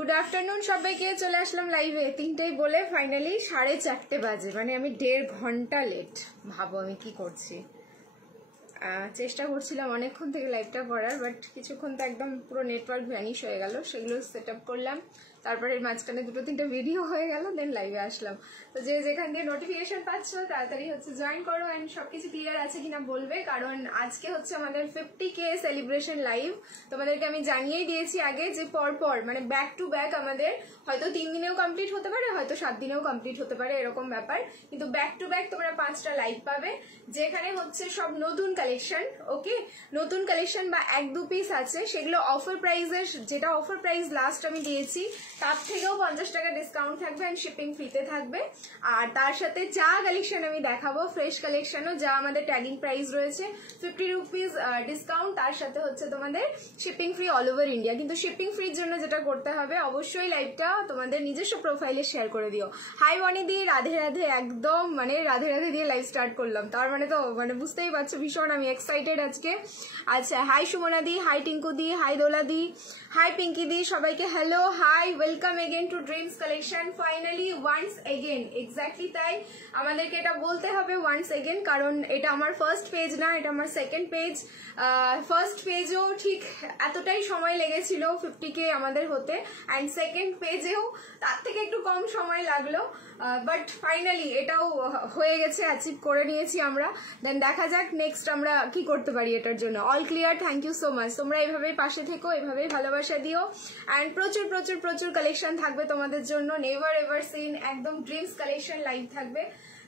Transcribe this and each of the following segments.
Good afternoon সবাইকে। চলে আসলাম লাইভে 3টায় বলে, ফাইনালি 4:30 বাজে, মানে আমি 1.5 ঘন্টা লেট। ভাবো আমি কি করছি। চেষ্টা করছিলাম অনেকক্ষণ থেকে লাইভটা করার, বাট কিছুক্ষণ তো একদম পুরো নেটওয়ার্ক ভ্যানিশ হয়ে গেল, সেগুলো সেট আপ করলাম, তারপরে মাঝখানে 2-3টা ভিডিও হয়ে গেল, দেন লাইভে আসলাম। তো যে যেখান দিয়ে নোটিফিকেশন পাচ্ছ তাড়াতাড়ি হচ্ছে জয়েন করো, অ্যান্ড সবকিছু ক্লিয়ার আছে কিনা বলবে, কারণ আজকে হচ্ছে আমাদের 50K সেলিব্রেশন লাইভ। তোমাদেরকে আমি জানিয়েই দিয়েছি আগে যে পরপর মানে ব্যাক টু ব্যাক আমাদের হয়তো 3 দিনেও কমপ্লিট হতে পারে, হয়তো 7 দিনেও কমপ্লিট হতে পারে, এরকম ব্যাপার, কিন্তু ব্যাক টু ব্যাক তোমরা 5টা লাইভ পাবে, যেখানে হচ্ছে সব নতুন কালেকশন। ওকে, নতুন কালেকশন বা 1-2 পিস আছে, সেগুলো অফার প্রাইসের, যেটা অফার প্রাইস লাস্ট আমি দিয়েছি তার থেকেও 50 টাকা ডিসকাউন্ট থাকবে, এন্ড শিপিং ফ্রিতে থাকবে। আর তার সাথে যা কালেকশন আমি দেখাবো, ফ্রেশ কালেকশনও, যা আমাদের ট্যাগিং প্রাইস রয়েছে 50 রুপিস ডিসকাউন্ট, তার সাথে হচ্ছে তোমাদের shipping free all over India. কিন্তু শিপিং ফ্রির জন্য যেটা করতে হবে, অবশ্যই লাইভটা তোমাদের নিজস্ব প্রোফাইলে শেয়ার করে দিও। হাই বনিদি, রাধে রাধে, একদম মানে রাধে রাধে দিয়ে লাইভ স্টার্ট করলাম, তার মানে তো মানে বুঝতেই পারছো ভীষণ আমি এক্সাইটেড আজকে। আচ্ছা, hi Sumana di, hi Tinku di, hi Dola di, hi Pinky di, সবাইকে hello, hi, welcome again to Dreams Collection. Finally once again, exactly তাই, আমাদেরকে এটা বলতে হবে ওয়ান্স এগেন, কারণ এটা আমার ফার্স্ট পেজ না, এটা আমার সেকেন্ড পেজ। ফার্স্ট পেজেও ঠিক এতটাই সময় লেগেছিল 50K আমাদের হতে, অ্যান্ড সেকেন্ড পেজেও তার থেকে একটু কম সময় লাগলো, বাট ফাইনালি এটাও হয়ে গেছে, অ্যাচিভ করে নিয়েছি আমরা। দেন দেখা যাক নেক্সট আমরা কি করতে পারি এটার জন্য। All clear, thank you so much. তোমরা এভাবেই পাশে থেকো, এভাবেই ভালোবাসা দিও, অ্যান্ড প্রচুর প্রচুর প্রচুর কালেকশন থাকবে তোমাদের জন্য, নেভার এভার সিন, একদম ড্রিমস কালেকশন লাইভ থাকবে,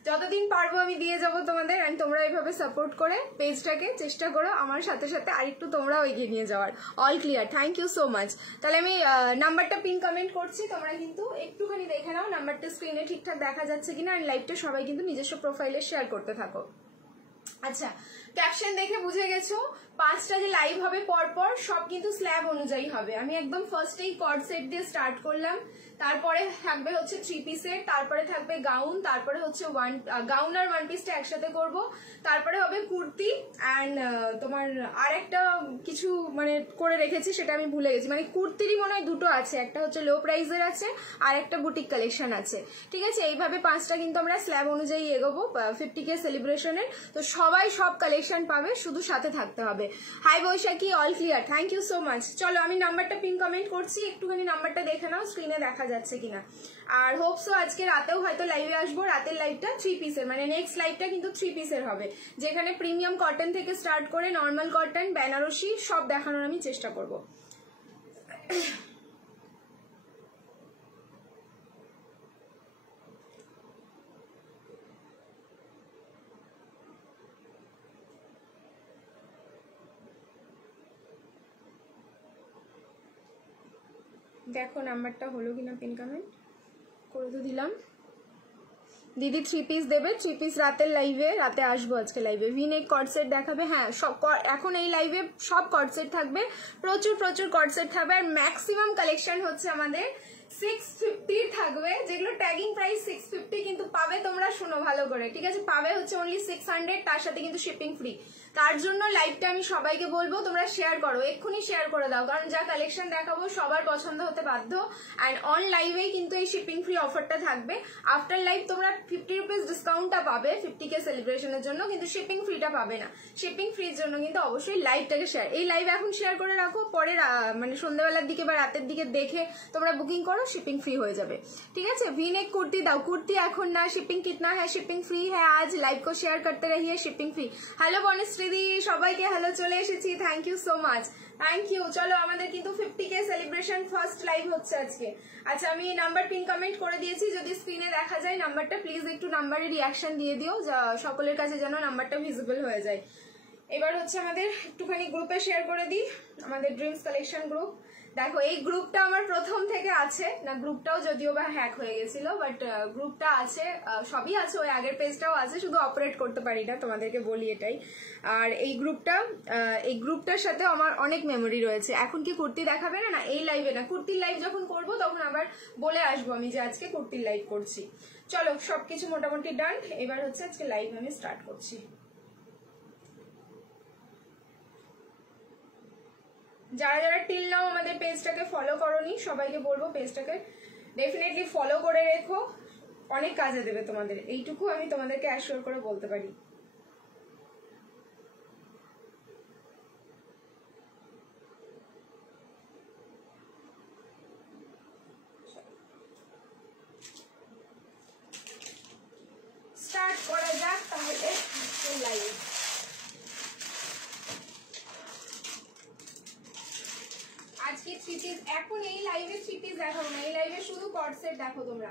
যতদিন পারবো আমি দিয়ে যাবো তোমাদের, অ্যান্ড তোমরা এইভাবে সাপোর্ট করে পেজটাকে চেষ্টা করো আমার সাথে সাথে আরেকটু তোমরাও এগিয়ে নিয়ে যাওয়ার। All clear, thank you so much. তাহলে আমি নাম্বারটা পিন কমেন্ট করছি, তোমরা কিন্তু একটুখানি দেখে নাও নাম্বারটা স্ক্রিনে ঠিকঠাক দেখা যাচ্ছে কিনা, অ্যান্ড লাইভটা সবাই কিন্তু নিজস্ব প্রোফাইলে শেয়ার করতে থাকো। আচ্ছা, ক্যাপশন দেখে বুঝে গেছো 5টা যে লাইভ হবে পরপর সব কিন্তু স্ল্যাব অনুযায়ী হবে। আমি একদম ফার্স্টেই কর্ড সেট দিয়ে স্টার্ট করলাম, তারপরে থাকবে হচ্ছে 3 পিসের, তারপরে থাকবে গাউন, তারপরে হচ্ছে গাউন আর 1 পিসটা একসাথে করব, তারপরে হবে কুর্তি, অ্যান্ড তোমার আর একটা কিছু মানে করে রেখেছি সেটা আমি ভুলে গেছি, মানে কুর্তিরই মনে হয় 2টো আছে, একটা হচ্ছে লো প্রাইসের আছে আর একটা বুটিক কালেকশন আছে। ঠিক আছে, এইভাবে 5টা কিন্তু আমরা স্ল্যাব অনুযায়ী এগোবো 50K সেলিব্রেশনের। তো সবাই সব কালেকশন পাবে, শুধু সাথে থাকতে হবে। Hi Baishakhi, all clear, thank you so much. চলো আমি নাম্বারটা পিন কমেন্ট করছি, একটুখানি নাম্বারটা দেখে নাও স্ক্রিনে দেখা যাচ্ছে কিনা। আর হোপসো আজকে রাতেও হয়তো লাইভে আসবো, রাতের লাইভটা 3 পিসের, মানে নেক্সট লাইভটা কিন্তু 3 পিসের হবে, যেখানে প্রিমিয়াম কটন থেকে স্টার্ট করে নর্মাল কটন, বেনারসি সব দেখানোর আমি চেষ্টা করবো। দেখো নাম্বারটা হলো কিনা, পিন কমেন্ট করে তো দিলাম। দিদি 3 পিস দেবে, 3 পিস রাতের লাইভে, রাতে আসবো আজকে লাইভে। ভিনেক কর্ডসেট দেখাবে, হ্যাঁ সব এখন এই লাইভে সব কর্ডসেট থাকবে, প্রচুর প্রচুর কর্ডসেট থাকবে, আর ম্যাক্সিমাম কালেকশন হচ্ছে আমাদের 650 থাকবে, যেগুলো ট্যাগিং প্রাইস 650, কিন্তু পাবে তোমরা, শোনো ভালো করে, ঠিক আছে, পাবে হচ্ছে অনলি 600, তার সাথে কিন্তু শিপিং ফ্রি। তার জন্য লাইভটা আমি সবাইকে বলবো তোমরা শেয়ার করো, এক্ষুনি শেয়ার করে দাও, কারণ যা কালেকশন দেখাবো সবার পছন্দ হতে বাধ্য, অ্যান্ড অন লাইভেই কিন্তু এই শিপিং ফ্রি অফারটা থাকবে। আফটার লাইভ তোমরা 50 রুপিস ডিসকাউন্টটা পাবে 50K সেলিব্রেশনের জন্য, কিন্তু শিপিং ফ্রিটা পাবে না। শিপিং ফ্রির জন্য কিন্তু অবশ্যই লাইভটাকে শেয়ার, এই লাইভ এখন শেয়ার করে রাখো, পরে মানে সন্ধ্যাবেলার দিকে বা রাতের দিকে দেখে তোমরা বুকিং করো, শিপিং ফ্রি হয়ে যাবে। ঠিক আছে, ভিনেক কুর্তি দাও, কুর্তি এখন না, শিপিং কিतना है, শিপিং ফ্রি है, आज लाइव को शेयर करते रहिए, शिपिंग फ्री। হ্যালো বনশ্রীদি, সবাইকে হ্যালো, চলে এসেছি, thank you so much, thank you. চলো আমাদের কিন্তু 50K সেলিব্রেশন ফার্স্ট লাইভ হচ্ছে আজকে। আচ্ছা, আমি নাম্বার পিন কমেন্ট করে দিয়েছি, যদি স্ক্রিনে দেখা যায় নাম্বারটা, প্লিজ একটু নাম্বারে রিয়াকশন দিয়ে দিও, সকলের কাছে যেন নাম্বারটা ভিজিবল হয়ে যায়। এবার হচ্ছে আমাদের একটুখানি গ্রুপে শেয়ার করে দিই, আমাদের ড্রিমস কালেকশন গ্রুপ। দেখো এই গ্রুপটা আমার প্রথম থেকে আছে না, গ্রুপটাও যদিও বা হ্যাক হয়ে গেছিল, বাট গ্রুপটা আছে, সবই আছে, ওই আগের পেজটাও আছে, শুধু অপারেট করতে পারি না, তোমাদেরকে বলি এটাই। আর এই গ্রুপটার সাথে আমার অনেক মেমোরি রয়েছে। এখন কি কুর্তি দেখাবে না, এই লাইভে না, কুর্তির লাইভ যখন করবো তখন আবার বলে আসবো আমি যে আজকে কুর্তির লাইভ করছি। চলো সবকিছু মোটামুটি ডান, এবার হচ্ছে আজকে লাইভ আমি স্টার্ট করছি। যারা যারা টিল নাও আমাদের পেজটাকে ফলো করোনি সবাইকে বলবো পেজটাকে ডেফিনেটলি ফলো করে রেখো, অনেক কাজে দেবে তোমাদের, এইটুকু আমি তোমাদেরকে অ্যাসিওর করে বলতে পারি। স্টার্ট করা যাক তাহলে লাইভ। আজকে থ্রি পিস, এখন এই লাইভে থ্রি পিস দেখাবো না, এই লাইভে শুধু কট সেট দেখো তোমরা,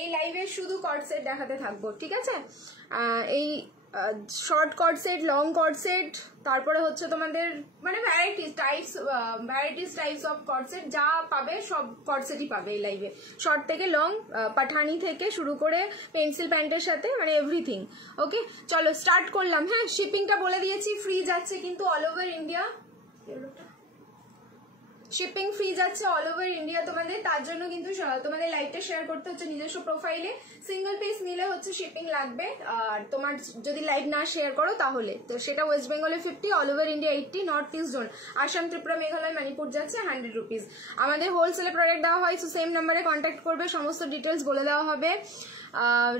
এই লাইভে শুধু কট সেট দেখাতে থাকবো, ঠিক আছে? এই শর্ট কট সেট, লং কট সেট, তারপরে হচ্ছে তোমাদের মানে varieties types of coord set যা পাবে সব কট সেটই পাবে এই লাইভে, শর্ট থেকে লং, পাঠানি থেকে শুরু করে পেন্সিল প্যান্টের সাথে মানে এভরিথিং। ওকে চলো স্টার্ট করলাম। হ্যাঁ শিপিংটা বলে দিয়েছি, ফ্রি যাচ্ছে কিন্তু all over India, shipping free যাচ্ছে অল ওভার ইন্ডিয়া তোমাদের, তার জন্য কিন্তু তোমাদের লাইভটা শেয়ার করতে হচ্ছে নিজস্ব প্রোফাইলে, সিঙ্গেল পিস নিলে হচ্ছে শিপিং লাগবে, আর তোমার যদি লাইভ না শেয়ার করো তাহলে তো সেটা ওয়েস্ট বেঙ্গলে 50, all over India 80, north east zone Assam, Tripura, Meghalaya, Manipur যাচ্ছে 100 রুপিস। আমাদের হোলসেলে প্রোডাক্ট দেওয়া হয়, তো সেম নাম্বারে কন্ট্যাক্ট করবে, সমস্ত ডিটেলস বলে দেওয়া হবে।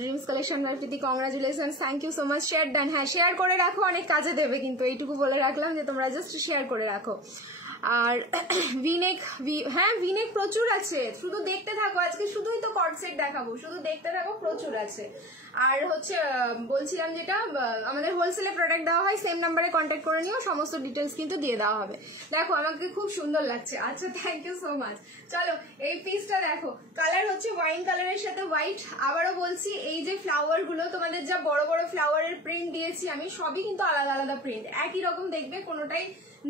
Dreams Collection Preeti congratulation, thank you so much. Share done, হ্যাঁ শেয়ার করে রাখো, অনেক কাজে দেবে কিন্তু, এইটুকু বলে রাখলাম যে তোমরা জাস্ট শেয়ার করে রাখো। আর ভিনেক, হ্যাঁ ভিনেক প্রচুর আছে, শুধু দেখতে থাকো, আজকে শুধুই তো কট সেট দেখাবো, শুধু দেখতে থাকো, প্রচুর আছে। আর হচ্ছে বলছিলাম যেটা আমাদের হোলসেলে প্রোডাক্ট দেওয়া হয়, সেম নাম্বারে কন্ট্যাক্ট করে নিও, সমস্ত ডিটেলস কিন্তু দিয়ে দেওয়া হবে। দেখো আমাকে খুব সুন্দর লাগছে, আচ্ছা থ্যাংক ইউ সো মাচ। চলো এই পিসটা দেখো, কালার হচ্ছে ওয়াইন কালারের সাথে হোয়াইট। আবারও বলছি এই যে ফ্লাওয়ার গুলো তোমাদের যা বড় বড় ফ্লাওয়ারের প্রিন্ট দিয়েছি আমি, সবই কিন্তু আলাদা আলাদা প্রিন্ট, একই রকম দেখবে, কোনোটাই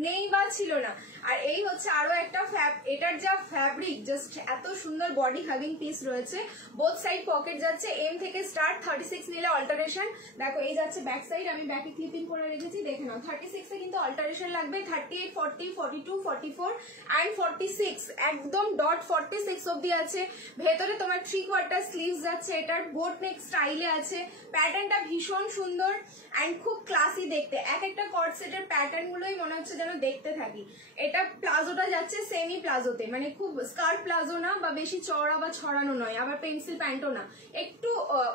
নেই বা ছিল না। আর এই হচ্ছে আরো একটা এটার যা ফ্যাব্রিক, জাস্ট এত সুন্দর বডি হাগিং পিস রয়েছে, বোথ সাইড পকেট যাচ্ছে, এম থেকে স্টার্ট, 36 নিলে অল্টারেশন। দেখো এই যাচ্ছে ব্যাক সাইড, আমি ব্যাকে ক্লিপিং করে রেখেছি দেখে নাও, 36 এ কিন্তু অল্টারেশন লাগবে, 38, 40, 42, 44 অ্যান্ড 46, একদম ডট 46 অব্দি আছে। ভেতরে তোমার 3/4 স্লিভস যাচ্ছে, এটার বোট নেক স্টাইলে আছে, প্যাটার্নটা ভীষণ সুন্দর অ্যান্ড খুব ক্লাসি দেখতে, এক একটা কট সেটের প্যাটার্ন গুলোই মনে হচ্ছে যেন দেখতে থাকি। এটা প্লাজোটা যাচ্ছে সেমি প্লাজোতে, মানে খুব স্কার্ট প্লাজো না বা বেশি চওড়া বা ছড়ানো নয়, আবার পেন্সিল প্যান্টও না, একটু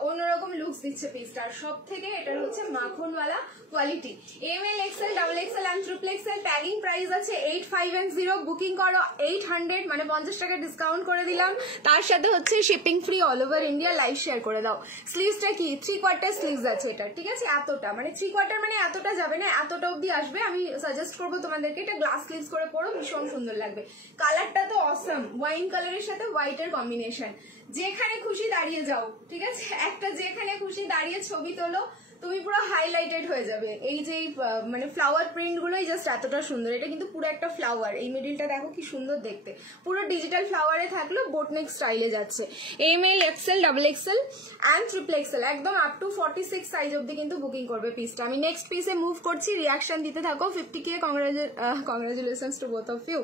অন্যরকম লুকস দিচ্ছে পিসটা। আর সব থেকে এটার হচ্ছে মাখনওয়ালা quality, ML, XL, XXL and XXL। Tagging price আছে 8510, বুকিং করো 800, মানে 50 টাকা ডিসকাউন্ট করে দিলাম, তার সাথে হচ্ছে shipping free all over India. Live share করে দাও। স্লিভসটা কি 3/4 স্লিভস আছে এটা, ঠিক আছে? এতটা মানে 3/4 মানে এতটা যাবে না, এতটা অব্দি আসবে। আমি সাজেস্ট করবো তোমাদেরকে এটা গ্লাস স্লিভস করে পরো, ভীষণ সুন্দর লাগবে। কালারটা তো অসম, ওয়াইন কালারের সাথে হোয়াইটের কম্বিনেশন, যেখানে খুশি দাঁড়িয়ে যাও, ঠিক আছে? একটা যেখানে খুশি দাঁড়িয়ে ছবি তোলো, তুমি পুরো হাইলাইটেড হয়ে যাবে। এই যে মানে ফ্লাওয়ার প্রিন্ট গুলোই জাস্ট এতটা সুন্দর, এটা কিন্তু পুরো একটা ফ্লাওয়ার, এই মিডিলটা দেখো কি সুন্দর দেখতে, পুরো ডিজিটাল ফ্লাওয়ারে থাকলো, বোটনেক স্টাইলে যাচ্ছে। ML, XL, XXL and XXL, একদম আপ টু 46 সাইজ অব্দি কিন্তু বুকিং করবে পিসটা। আমি নেক্সট পিসে মুভ করছি, রিয়াকশন দিতে থাকো। 50K congratulations to both of you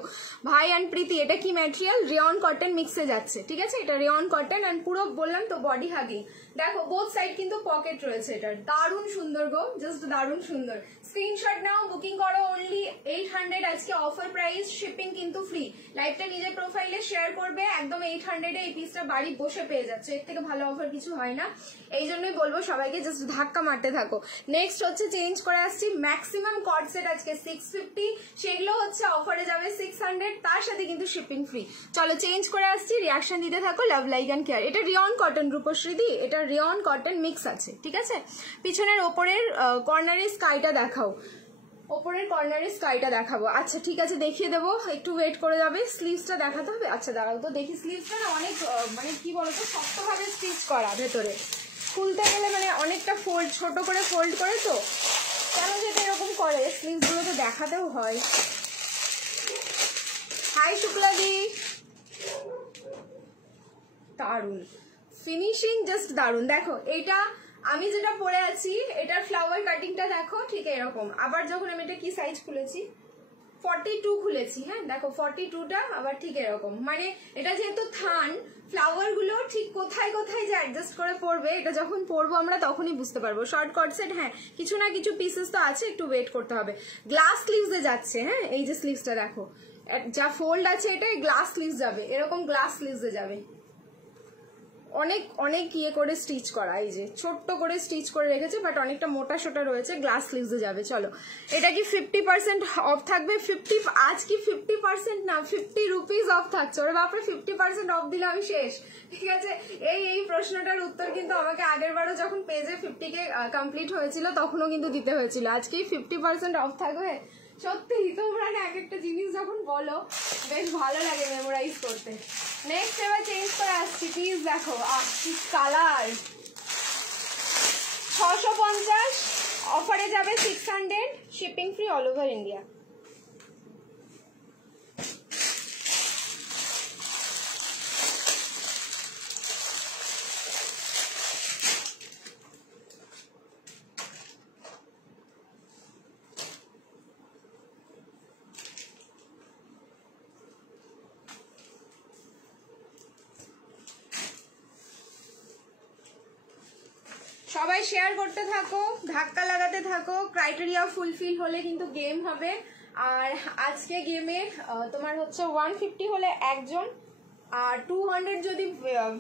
ভাই অ্যান্ড প্রীতি। এটা কি ম্যাটেরিয়াল? রেয়ন কটন মিক্সে যাচ্ছে, ঠিক আছে? এটা রেয়ন কটন অ্যান্ড পুরো বললাম তো বডি হাগিং। দেখো বোথ সাইড কিন্তু পকেট রয়েছে, এটার দারুণ সুন্দর গো, জাস্ট দারুণ সুন্দর। স্ক্রিনশট নাও, বুকিং করো, অনলি 800 আজকে অফার প্রাইস, শিপিং কিন্তু ফ্রি। লাইভটা নিজের প্রোফাইলে শেয়ার করবে, একদম 800 এ এই পিসটা বাড়ি বসে পেয়ে যাচ্ছে, এর থেকে ভালো অফার কিছু হয় না। এই জন্যই বলবো সবাইকে জাস্ট ধাক্কা মারতে থাকো। নেক্সট হচ্ছে চেঞ্জ করে আসছি, ম্যাক্সিমাম কট সেট আজকে 650, সেগুলো হচ্ছে অফারে যাবে 600, তার সাথে কিন্তু শিপিং ফ্রি। চলো চেঞ্জ করে আসছি, রিয়াকশন দিতে থাকো। Love like and care. এটা রিয়ন কটন, রূপশ্রীদি এটা রিয়ন কটন মিক্স আছে, ঠিক আছে? পিছনের ওপরের কর্নারের স্কাইটা দেখাও, ওপরের কর্নারের স্কাইটা দেখাবো। আচ্ছা ঠিক আছে দেখিয়ে দেবো, একটু ওয়েট করে যাবে। স্লিভসটা দেখাতে হবে, আচ্ছা দাঁড়াও তো দেখি। স্লিভসটা না অনেক মানে কি বলতো শক্তভাবে স্টিচ করা, ভেতরে খুলতে গেলে মানে অনেকটা ফোল্ড, ছোট করে ফোল্ড করে, তো কেন যেটা এরকম করে, স্লিভসগুলো তো দেখাতেও হয়। হাই শুক্লাদি, দারুন ফিনিশিং, জাস্ট দারুন। দেখো এইটা আমি যেটা পরে আছি, এটার ফ্লাওয়ার কাটিংটা দেখো ঠিক এরকম। আবার যখন আমি এটা কি সাইজ খুলেছি, 42 খুলেছি, হ্যাঁ দেখো 42টা আবার ঠিক এরকম। মানে এটা যেহেতু থান, ফ্লাওয়ার গুলো ঠিক কোথায় কোথায় যে অ্যাডজাস্ট করে পড়বে, এটা যখন পরবো আমরা তখনই বুঝতে পারবো। শর্ট কট সেট, হ্যাঁ কিছু না কিছু পিসেস তো আছে, একটু ওয়েট করতে হবে। গ্লাস স্লিভসে যাচ্ছে, হ্যাঁ এই যে স্লিভসটা দেখো, যা ফোল্ড আছে এটা গ্লাস স্লিভস যাবে, এরকম গ্লাস স্লিভসে যাবে। অনেক অনেক ইয়ে করে স্টিচ করা, এই যে ছোট্ট করে স্টিচ করে রেখেছে, বাট অনেকটা মোটা সোটা রয়েছে, গ্লাস স্লিভসে যাবে। চলো এটা কি 50% অফ থাকবে? 50 আজ কি 50% না 50 রুপিস অফ থাকছে? ওরে বাপরে 50% অফ দিলে আমি শেষ। ঠিক আছে, এই প্রশ্নটার উত্তর কিন্তু আমাকে আগের বারও যখন পেজে 50K কমপ্লিট হয়েছিল তখনও কিন্তু দিতে হয়েছিল। আজকে 50% অফ থাকবে? সত্যি তোমরা না এক একটা জিনিস যখন বলো বেশ ভালো লাগে মেমোরাইজ করতে। নেক্সট এবার চেঞ্জ করে আসছি, প্লিজ দেখো কি কালার। 650 অফারে যাবে 600, shipping free all over India. সবাই শেয়ার করতে থাকো, ধাক্কা লাগাতে থাকো, ক্রাইটেরিয়া ফুলফিল হলে কিন্তু গেম হবে। আর আজকে গেমে তোমার হচ্ছে 150 হলে একজন, আর 200 যদি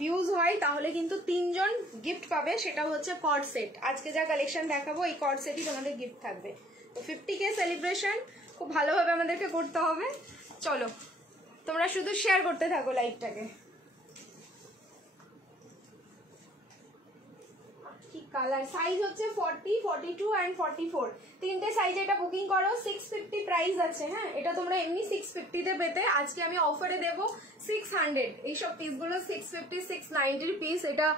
ভিউজ হয় তাহলে কিন্তু 3 জন গিফট পাবে, সেটা হচ্ছে কর্ড সেট। আজকে যা কালেকশন দেখাবো এই কর্ড সেটই তোমাদের গিফট থাকবে। তো 50K সেলিব্রেশন খুব ভালোভাবে আমাদেরকে করতে হবে। চলো তোমরা শুধু শেয়ার করতে থাকো লাইভটাকে। কালার সাইজ হচ্ছে 40, 42 and 44, তিনটে সাইজে এটা বুকিং করো। 650 প্রাইস আছে। হ্যাঁ, এটা তোমরা এমনি 650 তে পেতে, আজকে আমি অফারে দেব 600। এইসব পিসগুলো 650, 690 পিস, এটা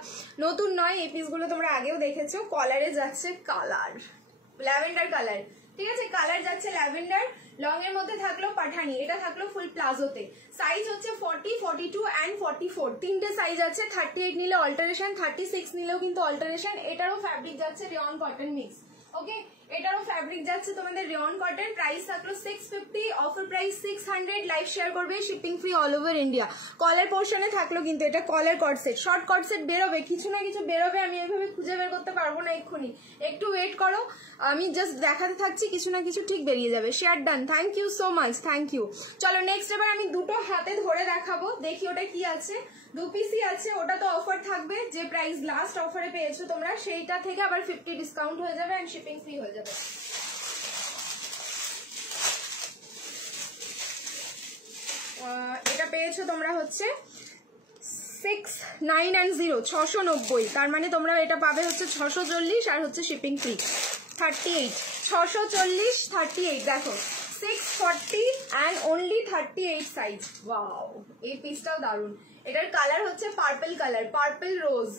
নতুন নয়, এই পিসগুলো তোমরা আগেও দেখেছো। কলারে যাচ্ছে কালার ল্যাভেন্ডার কালার, ঠিক আছে, কালার যাচ্ছে ল্যাভেন্ডার। লং এর মধ্যে থাকলো পাঠানি, এটা থাকলো ফুল প্লাজোতে। সাইজ হচ্ছে 40, 42 and 44, তিনটে সাইজ আছে। 38 নিলে অল্টারেশন, 36 নিলেও কিন্তু অল্টারেশন। এটারও ফ্যাব্রিক যাচ্ছে রেয়ন কটন মিক্স। ওকে, এটারও ফ্যাব্রিক যাচ্ছে তোমাদের রেয়ন কটন। প্রাইস থাকলো 650, অফার প্রাইস 600। লাইভ শেয়ার করবে, shipping free all over India. Collar পোর্শনে থাকলো কিন্তু এটা কলার কট সেট, শর্ট কট সেট বেরোবে, কিছু না কিছু বেরোবে। আমি এভাবে খুঁজে বের করতে পারবো না এক্ষুনি, একটু ওয়েট করো, আমি জাস্ট দেখাতে থাকছি, কিছু না কিছু ঠিক বেরিয়ে যাবে। Share done, thank you so much, thank you. চলো নেক্সট এবার আমি দুটো হাতে ধরে দেখাবো, দেখি ওটা কি আছে। 2 পিসই আছে, ওটা তো অফার থাকবে, যে প্রাইস লাস্ট অফারে পেয়েছো তোমরা সেইটা থেকে আবার 50 ডিসকাউন্ট হয়ে যাবে এন্ড শিপিং ফ্রি হয়ে যাবে। এটা পেয়েছো তোমরা হচ্ছে 690 and 690, তার মানে তোমরা এটা পাবে হচ্ছে 640 আর হচ্ছে শিপিং ফ্রি 38। 640, 38, দেখো 640 and only 38 সাইজ। ওয়াও, এই পিসটাও দারুন। এটার কালার হচ্ছে পার্পল কালার, পার্পল রোজ,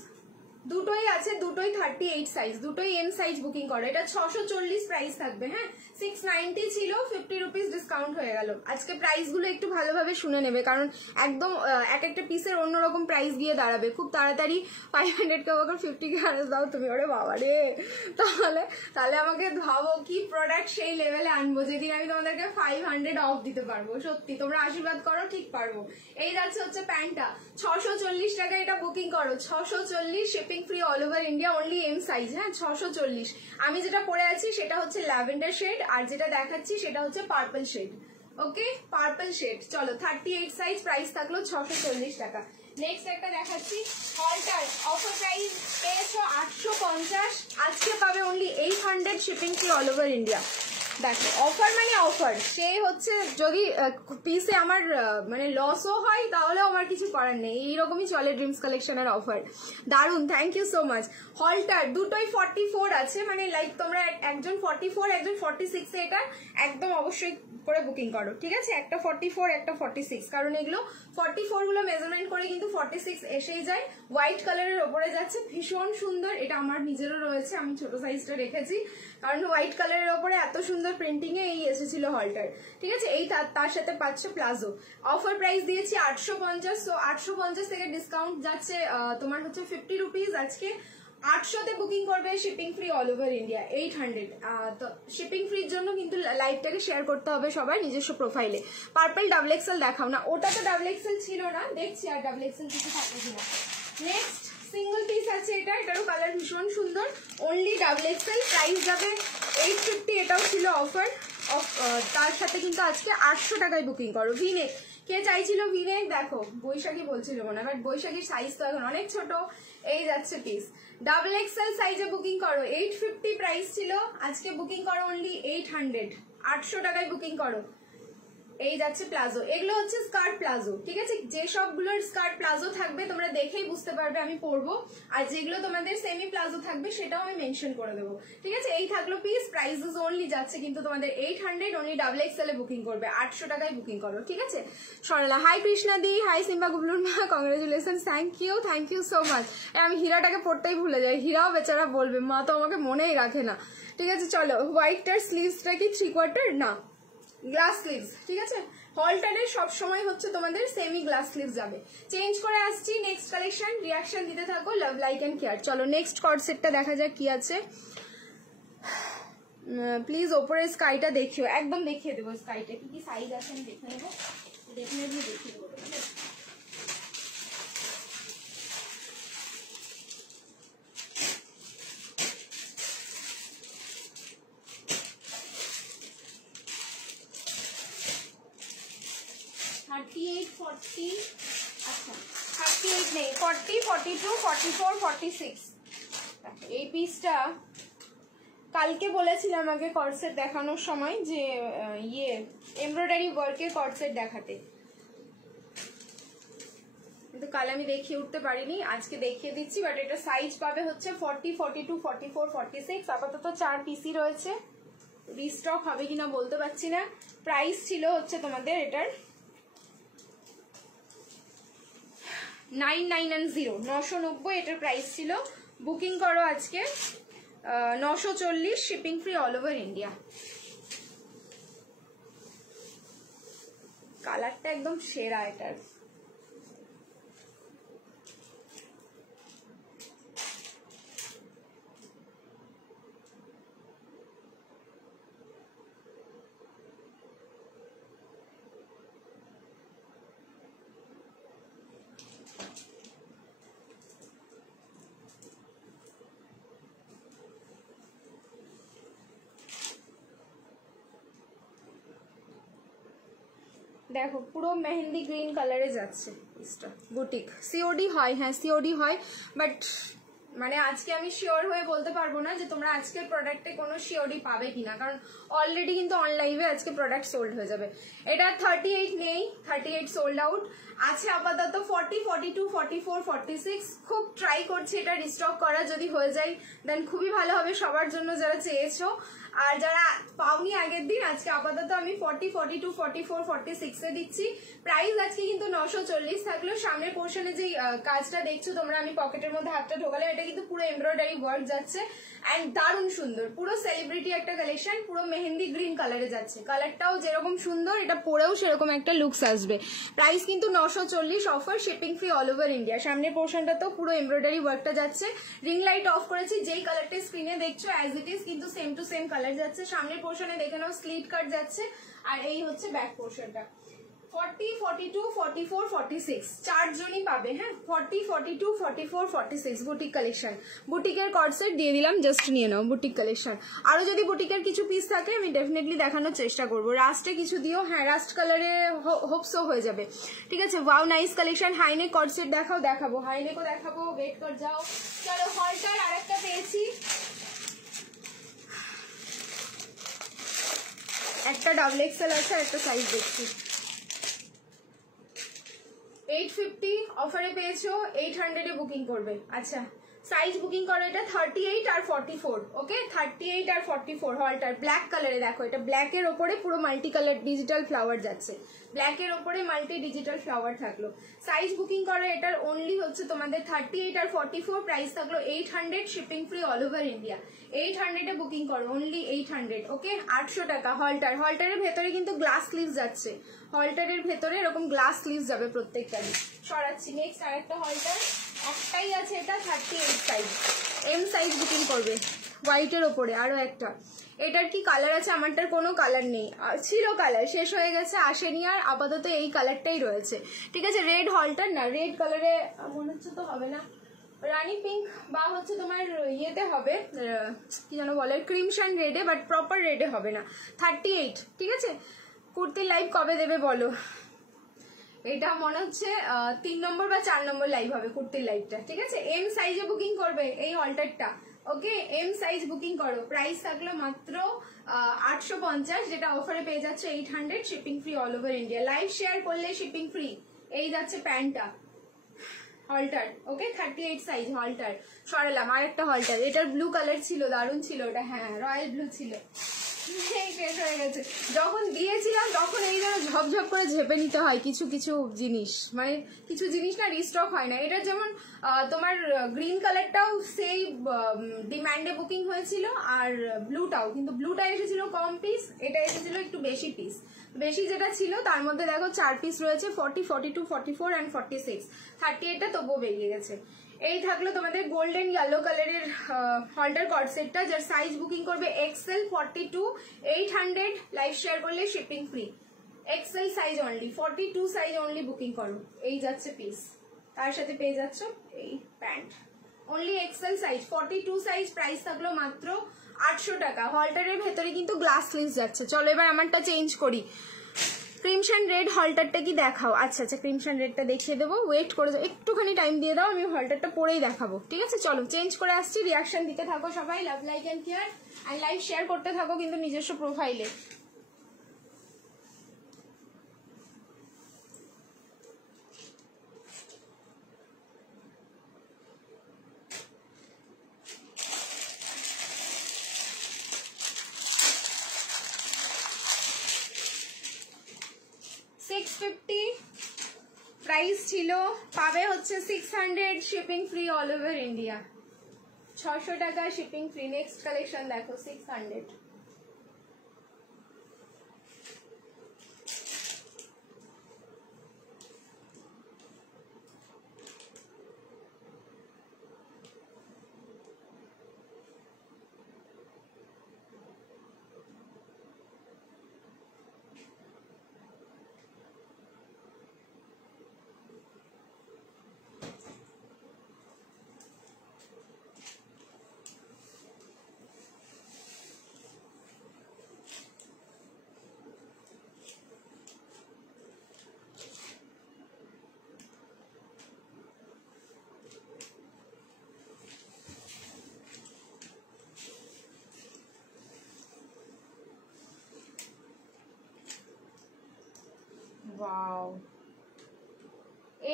দুটোই আছে, দুটোই 38 সাইজ, দুটোই এম সাইজ বুকিং করো। এটা 640 প্রাইস থাকবে। হ্যাঁ, 690 ছিল, 50 রুপিস ডিসকাউন্ট হয়ে গেল। আজকে প্রাইস গুলো একটু ভালোভাবে শুনে নেবে, কারণ একদম এক একটা পিসের অন্যরকম প্রাইস গিয়ে দাঁড়াবে। খুব তাড়াতাড়ি 500 আবার 50K দাও তুমি, ওরে বাবা রে, তাহলে আমাকে ভাবো কি প্রোডাক্ট সেই লেভেলে আনবো যেদিন আমি তোমাদেরকে 500 অফ দিতে পারবো। সত্যি তোমরা আশীর্বাদ করো, ঠিক পারবো। এই যাচ্ছে হচ্ছে প্যান্টটা, 640 টাকা এটা বুকিং করো। 640, shipping free all over India, only M size. হ্যাঁ, 640। আমি যেটা পরে আছি সেটা হচ্ছে ল্যাভেন্ডার শেড, আর যেটা দেখাচ্ছি সেটা হচ্ছে পার্পল শেড। ওকে, পার্পল শেড। চলো 38 সাইজ, প্রাইস থাকলো 640 টাকা। নেক্সট একটা দেখাচ্ছি, হলটার অফার প্রাইস পেয়েছো 850, আজকে পাবে only 800, shipping free all over India. দেখো অফার মানে অফার, সে হচ্ছে যদি পিসে আমার মানে লসও হয় তাহলেও আমার কিছু করার নেই, এইরকমই চলে ড্রিমস কালেকশনের অফার। দারুন, থ্যাংক ইউ সো মাচ। হলটার দুটোই 44 আছে, মানে লাইক তোমরা একজন 44 একজন 46 এ এটা একদম অবশ্যই করে বুকিং করো, ঠিক আছে। একটা 44 একটা 46, কারণ এগুলো 44 গুলো মেজারমেন্ট করে কিন্তু 46 এসেই যায়। হোয়াইট কালারের ওপরে যাচ্ছে, ভীষণ সুন্দর। এটা আমার নিজেরও রয়েছে, আমি ছোট সাইজটা রেখেছি, কারণ হোয়াইট কালারের ওপরে এত সুন্দর প্রিন্টিং এ এই এসেছিল হলটার, ঠিক আছে। এই তার সাথে পাচ্ছ প্লাজো। অফার প্রাইস দিয়েছি 850, সো 850 থেকে ডিসকাউন্ট যাচ্ছে তোমার হচ্ছে 50 রুপিস। আজকে 800 তে বুকিং করবে, shipping free all over India 800। তো শিপিং ফ্রির জন্য কিন্তু লাইভটাকে শেয়ার করতে হবে সবাই নিজস্ব প্রোফাইলে। পার্পল ডাবল এক্সেল দেখাও না, ওটা তো ডাবল এক্সেল ছিল না, দেখছি আর ডাবল এক্সেল কিছু থাকে কিনা। নেক্সট সিঙ্গল পিস আছে, এটারও কালার ভীষণ সুন্দর, অনলি ডাবল এক্সেল, প্রাইস যাবে 850, এটাও ছিল অফার। তার সাথে কিন্তু আজকে 800 টাকায় বুকিং করো। ভিনেক কে চাইছিল ভিনেক, দেখো বৈশাখী বলছিল মনে হয়, বাট বৈশাখীর সাইজ তো এখন অনেক ছোট, এই যাচ্ছে পিস। ডাবল এক্সেল সাইজে বুকিং করো, 850 প্রাইস ছিল, আজকে বুকিং করো অনলি 800, 800 টাকায় বুকিং করো। এই যাচ্ছে প্লাজো, এগুলো হচ্ছে স্কার্ট প্লাজো, ঠিক আছে? যে সবগুলোর স্কার্ট প্লাজো থাকবে তোমরা দেখেই বুঝতে পারবে আমি পরবো, আর যেগুলো তোমাদের সেমি প্লাজো থাকবে সেটাও আমি মেনশন করে দেবো, ঠিক আছে? এই থাকলো পিস, প্রাইসেস অনলি যাচ্ছে কিন্তু তোমাদের 800, অনলি ডাবল এক্সেল এ বুকিং করবে, 800 টাকায় বুকিং করো, ঠিক আছে? সরলা হাই, কৃষ্ণা দি হাই, সিম্বা গুবলুর মা congratulation, thank you so much. আমি হীরাটাকে পড়তেই ভুলে যাই, হীরাও বেচারা বলবে মা তো আমাকে মনেই রাখে না, ঠিক আছে? চলো, হোয়াইটটার স্লিভসটা কি 3/4 না গ্লাস স্লিভস, ঠিক আছে? হলটারে সব সময় হচ্ছে তোমাদের সেমি গ্লাস স্লিভস যাবে। চেঞ্জ করে আসছি, নেক্সট কালেকশন, রিয়াকশন দিতে থাকো, লাভ লাইক এন্ড কেয়ার। চলো নেক্সট কর্ড সেটটা দেখা যাক কি আছে। প্লিজ ওপরের স্কাইটা দেখিও, একদম দেখিয়ে দেবো স্কাইটা কি কি সাইজ আছে আমি দেখে নেবো, ডেফিনেটলি দেখিয়ে দেবো। 38, 40, আচ্ছা 38 নেই, 40, 42, 44, 46। এই পিসটা কালকে বলেছিলাম আগে কর্ডসেট দেখানোর সময় যে এমব্রয়ডারি ওয়ার্কের কর্ডসেট দেখাতে, কিন্তু কাল আমি দেখিয়ে উঠতে পারিনি, আজকে দেখিয়ে দিচ্ছি। বাট এটা সাইজ পাবে হচ্ছে 40, 42, 44, 46। আপাতত 4 পিসই রয়েছে, রিস্টক হবে কিনা বলতে পারছি না। প্রাইস ছিল হচ্ছে তোমাদের এটার 990, 990 এটার প্রাইস ছিল। বুকিং করো আজকে 940, shipping free all over India. কালারটা একদম সেরা এটার। দেখো পুরো মেহেন্দি গ্রিন কালারে যাচ্ছে পিসটা, বুটিক সিওডি হয়, হ্যাঁ সিওডি হয়, বাট মানে আজকে আমি শিওর হয়ে বলতে পারবো না যে তোমরা আজকের প্রোডাক্টে কোনো সিওডি পাবে কিনা, কারণ অলরেডি কিন্তু অনলাইনে আজকে প্রোডাক্ট সোল্ড হয়ে যাবে। এটা 38 নেই, 38 সোল্ড আউট আছে আপাতত। 40, 42, 44, 46 খুব ট্রাই করছি এটা রিস্টক করা, যদি হয়ে যায় দেন খুবই ভালো হবে সবার জন্য যারা চেয়েছো, আর যারা পাওনি আগের দিন, আজকে আপাতত আমি 40, 42, 44, 46 এ দিচ্ছি। প্রাইস আজকে কিন্তু 940 থাকলো। সামনের পোর্শনে যে কাজটা দেখছো তোমরা, আমি পকেটের মধ্যে হাতটা ঢোকালে, এটা কিন্তু পুরো এমব্রয়ডারি ওয়ার্ক যাচ্ছে এন্ড দারুণ সুন্দর, পুরো সেলিব্রিটি একটা কালেকশন, পুরো মেহেন্দি গ্রিন কালারে যাচ্ছে। কালারটাও যেরকম সুন্দর, এটা পরেও সেরকম একটা লুকস আসবে। প্রাইস কিন্তু 940, offer, shipping free all over India. সামনের পোর্শনটা তো পুরো এমব্রয়ডারি ওয়ার্কটা যাচ্ছে। রিং লাইট অফ করেছি, যেই কালারটা স্ক্রিনে দেখছো অ্যাজ ইট ইজ কিন্তু সেম টু সেম কালার যাচ্ছে। সামনের পোর্শনে দেখে নাও স্লিট কাট যাচ্ছে, আর এই হচ্ছে ব্যাক পোর্শনটা। 40, 42, 44, 46 চারজনই পাবে, হ্যাঁ 40, 42, 44, 46 বুটিক কালেকশন। বুটিকের কর্ডসেট দিয়ে দিলাম, জাস্ট নিয়ে নাও বুটিক কালেকশন। আরো যদি বুটিকের কিছু পিস থাকে আমি ডেফিনেটলি দেখানোর চেষ্টা করবো। রাস্টে কিছু দিও, হ্যাঁ রাস্ট কালারে হোপসো হয়ে যাবে, ঠিক আছে? Wow nice collection. হাইনেক কর্ডসেট দেখাবো, হাইনেকও দেখাবো, ওয়েট কর যাও। চলো হলটার আরেকটা পেয়েছি, একটা ডাবল এক্সেল আছে, একটা সাইজ দেখছি। 850 অফারে পেয়েছো, 800 এ বুকিং করবে। আচ্ছা সাইজ বুকিং করো, এটা 38 আর 44, ওকে 38 আর 44 হলটার ব্ল্যাক কালারে। দেখো এটা ব্ল্যাকের ওপরে পুরো মাল্টি কালার ডিজিটাল ফ্লাওয়ার যাচ্ছে, ব্ল্যাকের ওপরে মাল্টি ডিজিটাল ফ্লাওয়ার থাকলো। সাইজ বুকিং করো, এটার অনলি হচ্ছে তোমাদের 38 আর 44, প্রাইস থাকলো 800, shipping free all over India. 800 এ বুকিং করো, অনলি 800, ওকে 800 টাকা হলটার। হলটারের ভেতরে কিন্তু গ্লাস স্লিভস যাচ্ছে, হলটারের ভেতরে এরকম গ্লাস স্লিভস যাবে প্রত্যেকটারই। সরাচ্ছি, নেক্সট আরেকটা হলটার, একটাই আছে এটা 38 সাইজ, এম সাইজ বুকিং করবে, হোয়াইটের ওপরে আরো একটা। এটার কি কালার আছে? আমারটার কোনো কালার নেই, ছিল কালার শেষ হয়ে গেছে, আসেনি আর, আপাতত এই কালারটাই রয়েছে, ঠিক আছে? রেড হলটার না, রেড কালারে মনে হচ্ছে তো হবে না, রানি পিঙ্ক বা হচ্ছে তোমার ইয়েতে হবে, কি যেন বলে, ক্রিমশন রেডে, বাট প্রপার রেডে হবে না। 38, ঠিক আছে। কুর্তির লাইভ কবে দেবে বলো? এটা মনে হচ্ছে 3 নম্বর বা 4 নম্বর লাইভ হবে কুর্তির লাইভটা, ঠিক আছে। এম সাইজে বুকিং করবে এই অল্টারটা, ওকে। এম সাইজ বুকিং করো। প্রাইস থাকলো মাত্র 850, যেটা অফারে পেয়ে যাচ্ছে 800, shipping free all over India. Live share করলে শিপিং ফ্রি। এই যাচ্ছে প্যান্টটা, হলটার, ওকে। 38 সাইজ হলটার সরালাম। আর একটা হলটার, এটার ব্লু কালার ছিল, দারুণ ছিল ওটা, হ্যাঁ রয়্যাল ব্লু ছিল। শেষ হয়ে গেছে। যখন দিয়েছিলাম তখন এই যেন ঝপঝপ করে ঝেপে নিতে হয় কিছু কিছু জিনিস, মানে কিছু জিনিস না রিস্টক হয় না। এটা যেমন তোমার গ্রিন কালারটাও সেই ডিমান্ডে বুকিং হয়েছিল, আর ব্লুটাও, কিন্তু ব্লুটা এসেছিল কম পিস, এটা এসেছিল একটু বেশি পিস। বেশি যেটা ছিল তার মধ্যে দেখো 4 পিস রয়েছে, 40, 42, 44 অ্যান্ড 46। 38টা তবুও বেরিয়ে গেছে। এই থাকলো তোমাদের গোল্ডেন ইয়েলো কালারের হল্টার কর্ড সেটটা, যার সাইজ বুকিং করবে এক্সেল 42, 800, লাইভ শেয়ার করলে shipping free. XL size only, 42 size only booking করো। এই যাচ্ছে পিস, তার সাথে পেয়ে যাচ্ছ এই pant. Only XL size, 42 size, price থাকলো মাত্র 800 টাকা। হল্টারের ভেতরে কিন্তু গ্লাস স্লিভস যাচ্ছে। চলো এবার আমারটা চেঞ্জ করি। ক্রিমশন রেড হল্টারটা কি দেখাও? আচ্ছা আচ্ছা, ক্রিমশন রেডটা দেখিয়ে দেবো, ওয়েট করে যাও, একটুখানি টাইম দিয়ে দাও, আমি হল্টারটা পরেই দেখাবো, ঠিক আছে। চলো চেঞ্জ করে আসছি, রিয়াকশন দিতে থাকো সবাই, love like and care, and live share করতে থাকো কিন্তু নিজস্ব প্রোফাইলে। প্রাইস ছিল, পাবে হচ্ছে 600, shipping free all over India. 600 টাকা শিপিং ফ্রি। নেক্সট কালেকশন দেখো, 600। Wow.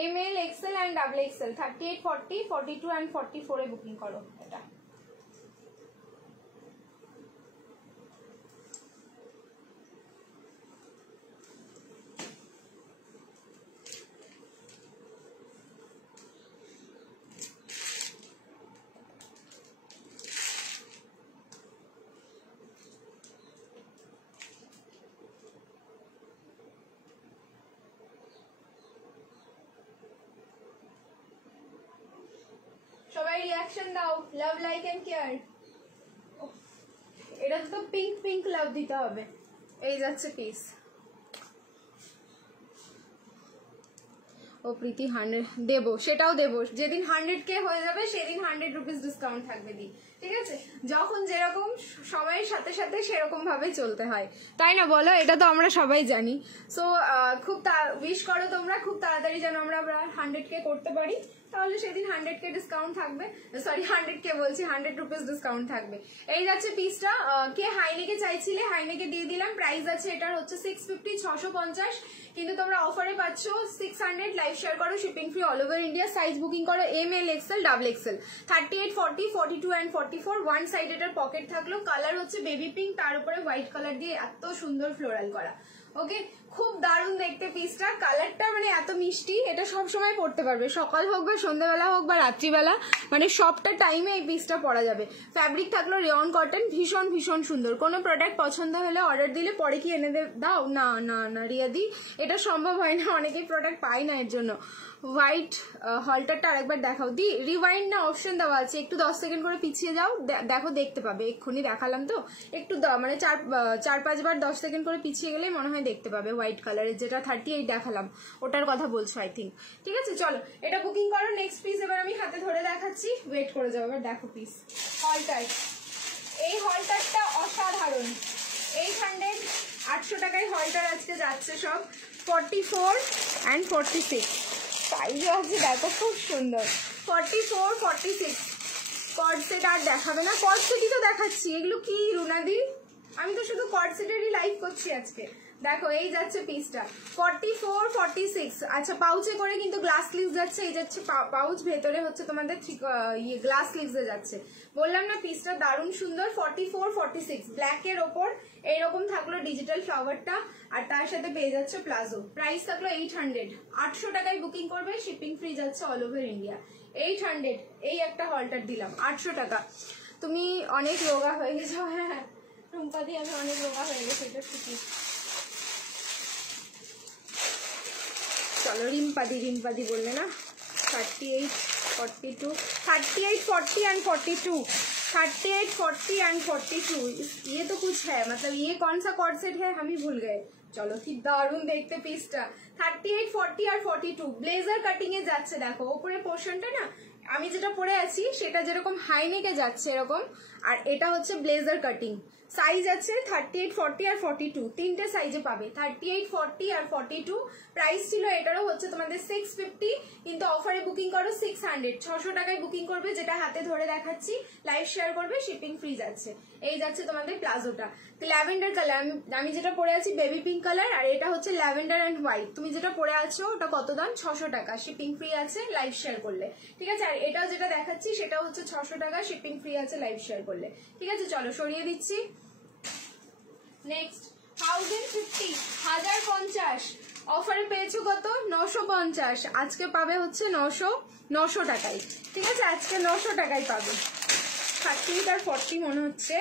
ML, XL and double XL, 38, 40, 42 and 44 A booking করো এটা। সবাই রিঅ্যাকশন দাও, লাভ লাইক এন্ড কেয়ার। এটা তো পিঙ্ক পিঙ্ক লাভ দিতে হবে। এই যাচ্ছে পিস। ও প্রীতি 100 দেবো, সেটাও দেবো, যেদিন 100K হয়ে যাবে সেদিন 100 রুপিস ডিসকাউন্ট থাকবে দি, ঠিক আছে। যখন যেরকম সময়ের সাথে সাথে সেরকম ভাবে চলতে হয়, তাই না বলো? এটা তো আমরা সবাই জানি। সো খুব উইশ করো তোমরা, খুব তাড়াতাড়ি যেন আমরা 100K করতে পারি, তাহলে সেদিন 100K ডিসকাউন্ট থাকবে, সরি 100K বলছি, 100 রুপিস ডিসকাউন্ট থাকবে। এই যাচ্ছে পিসটা। কে হাইনেকে চাইছিলে, হাইনেকে দিয়ে দিলাম। প্রাইস আছে এটার হচ্ছে 650, 650, কিন্তু তোমরা অফারে পাচ্ছ 600। লাইভ শেয়ার করো, shipping free all over India. Size booking করো ML, XL, double XL, 38, 40, 42 and 44। One side এটার পকেট থাকলো, কালার হচ্ছে বেবি পিঙ্ক, তার উপরে হোয়াইট কালার দিয়ে এত সুন্দর ফ্লোরাল করা, ওকে। খুব দারুণ দেখতে পিসটা, কালারটা মানে এত মিষ্টি, এটা সব সময় পরতে পারবে, সকাল হোক বা সন্ধ্যাবেলা হোক বা রাত্রিবেলা, মানে সবটা টাইমে এই পিসটা পরা যাবে। ফ্যাব্রিক থাকলো রেয়ন কটন, ভীষণ ভীষণ সুন্দর। কোনো প্রোডাক্ট পছন্দ হলে অর্ডার দিলে পরে কি এনে দাও? না না না রিয়াদি, এটা সম্ভব হয় না, অনেকেই প্রোডাক্ট পায় না এর জন্য। হোয়াইট হলটারটা আরেকবার দেখাও দি, রিওয়াইন্ড না অপশন দেওয়া আছে, একটু 10 সেকেন্ড করে পিছিয়ে যাও, দেখো দেখতে পাবে। এক্ষুনি দেখালাম তো, একটু মানে 4-5 বার 10 সেকেন্ড করে পিছিয়ে গেলেই মনে হয় দেখতে পাবে। হোয়াইট কালারের, যেটা 38 দেখালাম ওটার কথা বলছো আই থিঙ্ক। ঠিক আছে, চলো এটা বুকিং করো। নেক্সট পিস এবার আমি হাতে ধরে দেখাচ্ছি, ওয়েট করে যাবো। এবার দেখো পিস হলটার, এই হলটারটা অসাধারণ। 800 800 টাকায় হলটার আজকে যাচ্ছে সব। 44 and 46 সাইজও আছে, দেখো খুব সুন্দর। 44 46 কর্ড সেট আর দেখাবে না, কর্ড সেটই তো দেখাচ্ছি। এগুলো কি রুনাদি, আমি তো শুধু কর্ড সেটেরই লাইভ করছি আজকে। দেখো এই যাচ্ছে পিসটা 44 46। আচ্ছা পাউচে করে কিন্তু গ্লাস স্লিভস যাচ্ছে, এই যাচ্ছে পাউচ, ভেতরে হচ্ছে তোমাদের গ্লাস স্লিভসে যাচ্ছে। বললাম না পিসটা দারুণ সুন্দর। 44 46 ব্ল্যাকের ওপর এইরকম থাকলো ডিজিটাল ফ্লাওয়ারটা, আর তার সাথে পেয়ে যাচ্ছে প্লাজো। প্রাইস থাকলো 800। 800 টাকায় বুকিং করবে, শিপিং ফ্রি যাচ্ছে অল ওভার ইন্ডিয়া। 800 এই একটা হলটার দিলাম 800 টাকা। তুমি অনেক রোগা হয়ে গেছো। হ্যাঁ টুম্পাদি, আমি অনেক রোগা হয়ে গেছি, এটা ঠিকই। চলো রিম্পাদি, রিম্পাদি বললে না। 38 42 38 40 and 42 38 40 and 42। ये तो कुछ है, मतलब ये कौन सा कॉर्ड सेट है हम ही भूल गए। চলো কি দারুণ দেখতে পিসটা। 38 40 আর 42 ব্লেজার কাটিং এ যাচ্ছে। দেখো উপরে পোর্শনটা না, আমি যেটা পরে আছি সেটা যেরকম হাই নেকে যাচ্ছে এরকম, আর এটা হচ্ছে ব্লেজার কাটিং। সাইজ আছে 38 40 আর 42, তিনটে সাইজে পাবে। 38 40 আর 42। প্রাইস ছিল এটারও হচ্ছে তোমাদের 650, কিন্তু অফারে বুকিং করো 600। 600 টাকায় বুকিং করবে, যেটা হাতে ধরে দেখাচ্ছি, লাইভ শেয়ার করবে, শিপিং ফ্রি যাচ্ছে। এই যাচ্ছে তোমাদের প্লাজোটা ল্যাভেন্ডার কালার, আমি যেটা পরে আছি বেবি পিঙ্ক কালার, আর এটা হচ্ছে ল্যাভেন্ডার অ্যান্ড হোয়াইট। তুমি যেটা পরে আছো ওটা কত দাম? 600 টাকা, শিপিং ফ্রি আছে লাইভ শেয়ার করলে। ঠিক আছে, আর এটাও যেটা দেখাচ্ছি সেটা হচ্ছে 600 টাকা, শিপিং ফ্রি আছে লাইভ শেয়ার করলে। ঠিক আছে, চলো সরিয়ে দিচ্ছি। নেক্সট 1050 1050 অফারে পেয়েছো কত? 950। আজকে পাবে হচ্ছে 900 টাকায়। ঠিক আছে, আজকে 900 টাকায় পাবে। 38 আর 40 মনে হচ্ছে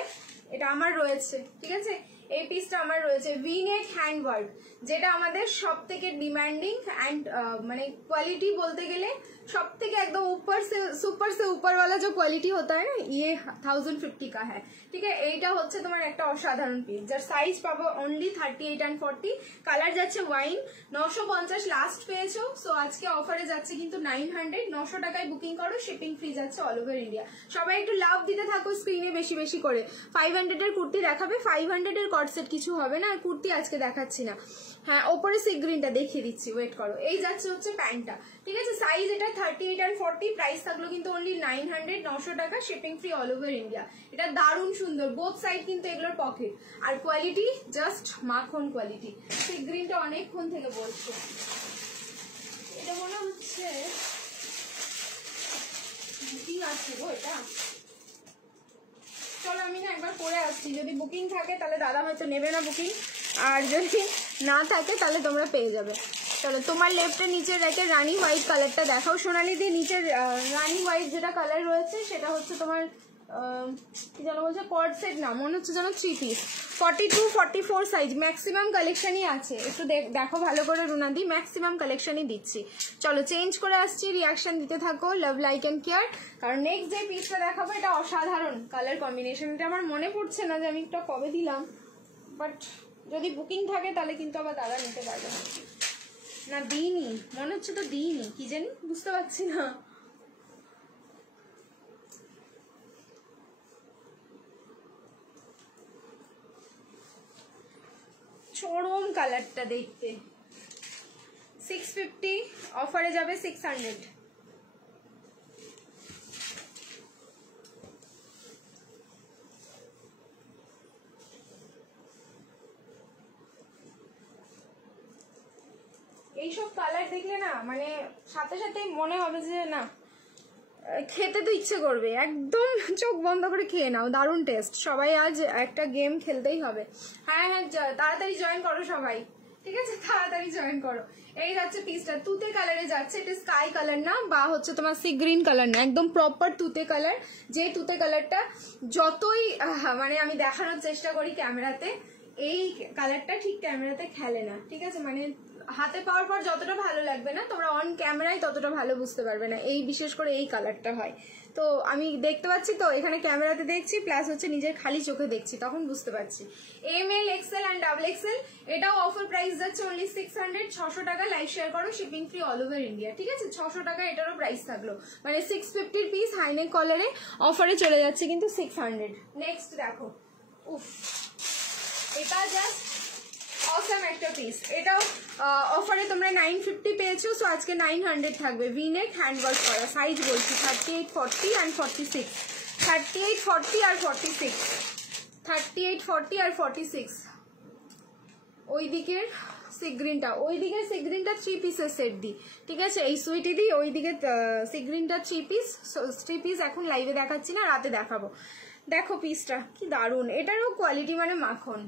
এটা আমার রয়েছে। ঠিক আছে, এই পিসটা আমার রয়েছে। ভি নেক হ্যান্ডওয়ার্ক, যেটা আমাদের সব থেকে ডিমান্ডিং অ্যান্ড মানে কোয়ালিটি বলতে গেলে सब থেকে একদম ऊपर से सुपर से ऊपर वाला जो क्वालिटी होता है ना, ये 1050 का है। ठीक है, এইটা হচ্ছে তোমার একটা অসাধারণ পিস, যার সাইজ পাবো অনলি 38 and 40। কালার যাচ্ছে ওয়াইন। 950 লাস্ট পেয়েছো, সো আজকে অফারে যাচ্ছে কিন্তু 900। 900 টাকায় বুকিং করো, শিপিং ফ্রি যাচ্ছে অল ওভার ইন্ডিয়া। সবাই একটু লাভ দিতে থাকো স্ক্রিনে বেশি বেশি করে। 500 এর কুর্তি দেখাবে, 500 এর কট সেট কিছু হবে না, আর কুর্তি আজকে দেখাচ্ছি না। হ্যাঁ ওপরে সি গ্রিনটা দেখিয়ে দিচ্ছি, ওয়েট করো। এই যাচ্ছে হচ্ছে প্যান্টটা। ঠিক আছে, সাইজ এটা 38 and 40। প্রাইস থাকলো কিন্তু অনলি 900। 900 টাকা, shipping free all over India. এটা দারুণ সুন্দর, বোথ সাইড কিন্তু এগুলোর পকেট, আর কোয়ালিটি জাস্ট মাখন কোয়ালিটি। সি গ্রিনটা অনেকক্ষণ থেকে বলছো, এটা মনে হচ্ছে বুকিং আছে গো এটা। চলো আমি না একবার পরে আসছি, যদি বুকিং থাকে তাহলে দাদা হয়তো নেবে না বুকিং, আর যদি না থাকে তাহলে তোমরা পেয়ে যাবে। চলো তোমার লেফটের নিচের রেখে রানি হোয়াইট কালারটা দেখাও সোনালি দিয়ে। নিচের রানি হোয়াইট যেটা কালার রয়েছে সেটা হচ্ছে তোমার কি যেন বলছে, কর্ড সেট না, মনে হচ্ছে যেন 3 পিস। 42 44 সাইজ ম্যাক্সিমাম কালেকশনই আছে, একটু দেখো ভালো করে রুনাদি, ম্যাক্সিমাম কালেকশনই দিচ্ছি। চলো চেঞ্জ করে আসছি, রিয়াকশন দিতে থাকো, লাভ লাইক অ্যান্ড কেয়ার। কারণ নেক্সট যে পিসটা দেখাবো এটা অসাধারণ কালার কম্বিনেশন। এটা আমার মনে পড়ছে না যে আমি একটা কবে দিলাম, বাট যদি বুকিং থাকে তাহলে কিন্তু আবার দাদা নিতে পারবে না। দিইনি মনে হচ্ছে, তো দিইনি, কি জানি বুঝতে পারছি না। চরম কালারটা দেখতে। 650, অফারে যাবে 600। এইসব কালার দেখলে না মানে সাথে সাথে মনে হবে যে না খেতে তো ইচ্ছে করবে, একদম চোখ বন্ধ করে খেয়ে নাও, দারুণ টেস্ট। সবাই আজ একটা গেম খেলতেই হবে। হ্যাঁ হ্যাঁ তাড়াতাড়ি জয়েন করো সবাই, ঠিক আছে তাড়াতাড়ি জয়েন করো। এই যাচ্ছে পিসটা, তুতে কালারে যাচ্ছে। এটা স্কাই কালার না, বা হচ্ছে তোমার সি গ্রিন কালার না, একদম প্রপার তুতে কালার। যে তুতে কালারটা যতই মানে আমি দেখানোর চেষ্টা করি ক্যামেরাতে, এই কালারটা ঠিক ক্যামেরাতে খেলে না, ঠিক আছে, মানে হাতে পাওয়ার পর যতটা ভালো লাগবে না, তোমরা অন ক্যামেরায় ততটা ভালো বুঝতে পারবে না। এই বিশেষ করে এই কালারটা হয়, তো আমি দেখতে পাচ্ছি, তো এখানে ক্যামেরাতে দেখছি প্লাস হচ্ছে নিজের খালি চোখে দেখছি, তখন বুঝতে পারছি। ML, XL অ্যান্ড XXL, এটাও অফার প্রাইস যাচ্ছে অনলি 600, 600 টাকা। লাইভ শেয়ার করো, shipping free all over India, ঠিক আছে। 600 টাকা এটারও প্রাইস থাকলো, মানে 650 পিস হাইনেক কলারে অফারে চলে যাচ্ছে কিন্তু 600। নেক্সট দেখো, উফ, এটা জাস্ট অসাম একটা পিস। এটাও অফারে তোমরা 950 পেয়েছো, সো আজকে 900 থাকবে। ভিনেক হ্যান্ডওয়াশ করা, সাইজ বলছি 38, 40 অ্যান্ড 46, 38, 40 আর 46, 38, 40 আর 46। ওই দিকের সি গ্রিনটা, ওই দিকের সি গ্রিনটা 3 পিসের সেট দিই, ঠিক আছে। এই সুইটি দিই, ওই দিকে সি গ্রিনটা 3 পিস, 3 পিস এখন লাইভে দেখাচ্ছি না, রাতে দেখাবো। দেখো পিসটা কি দারুণ, এটারও কোয়ালিটি মানে মাখন।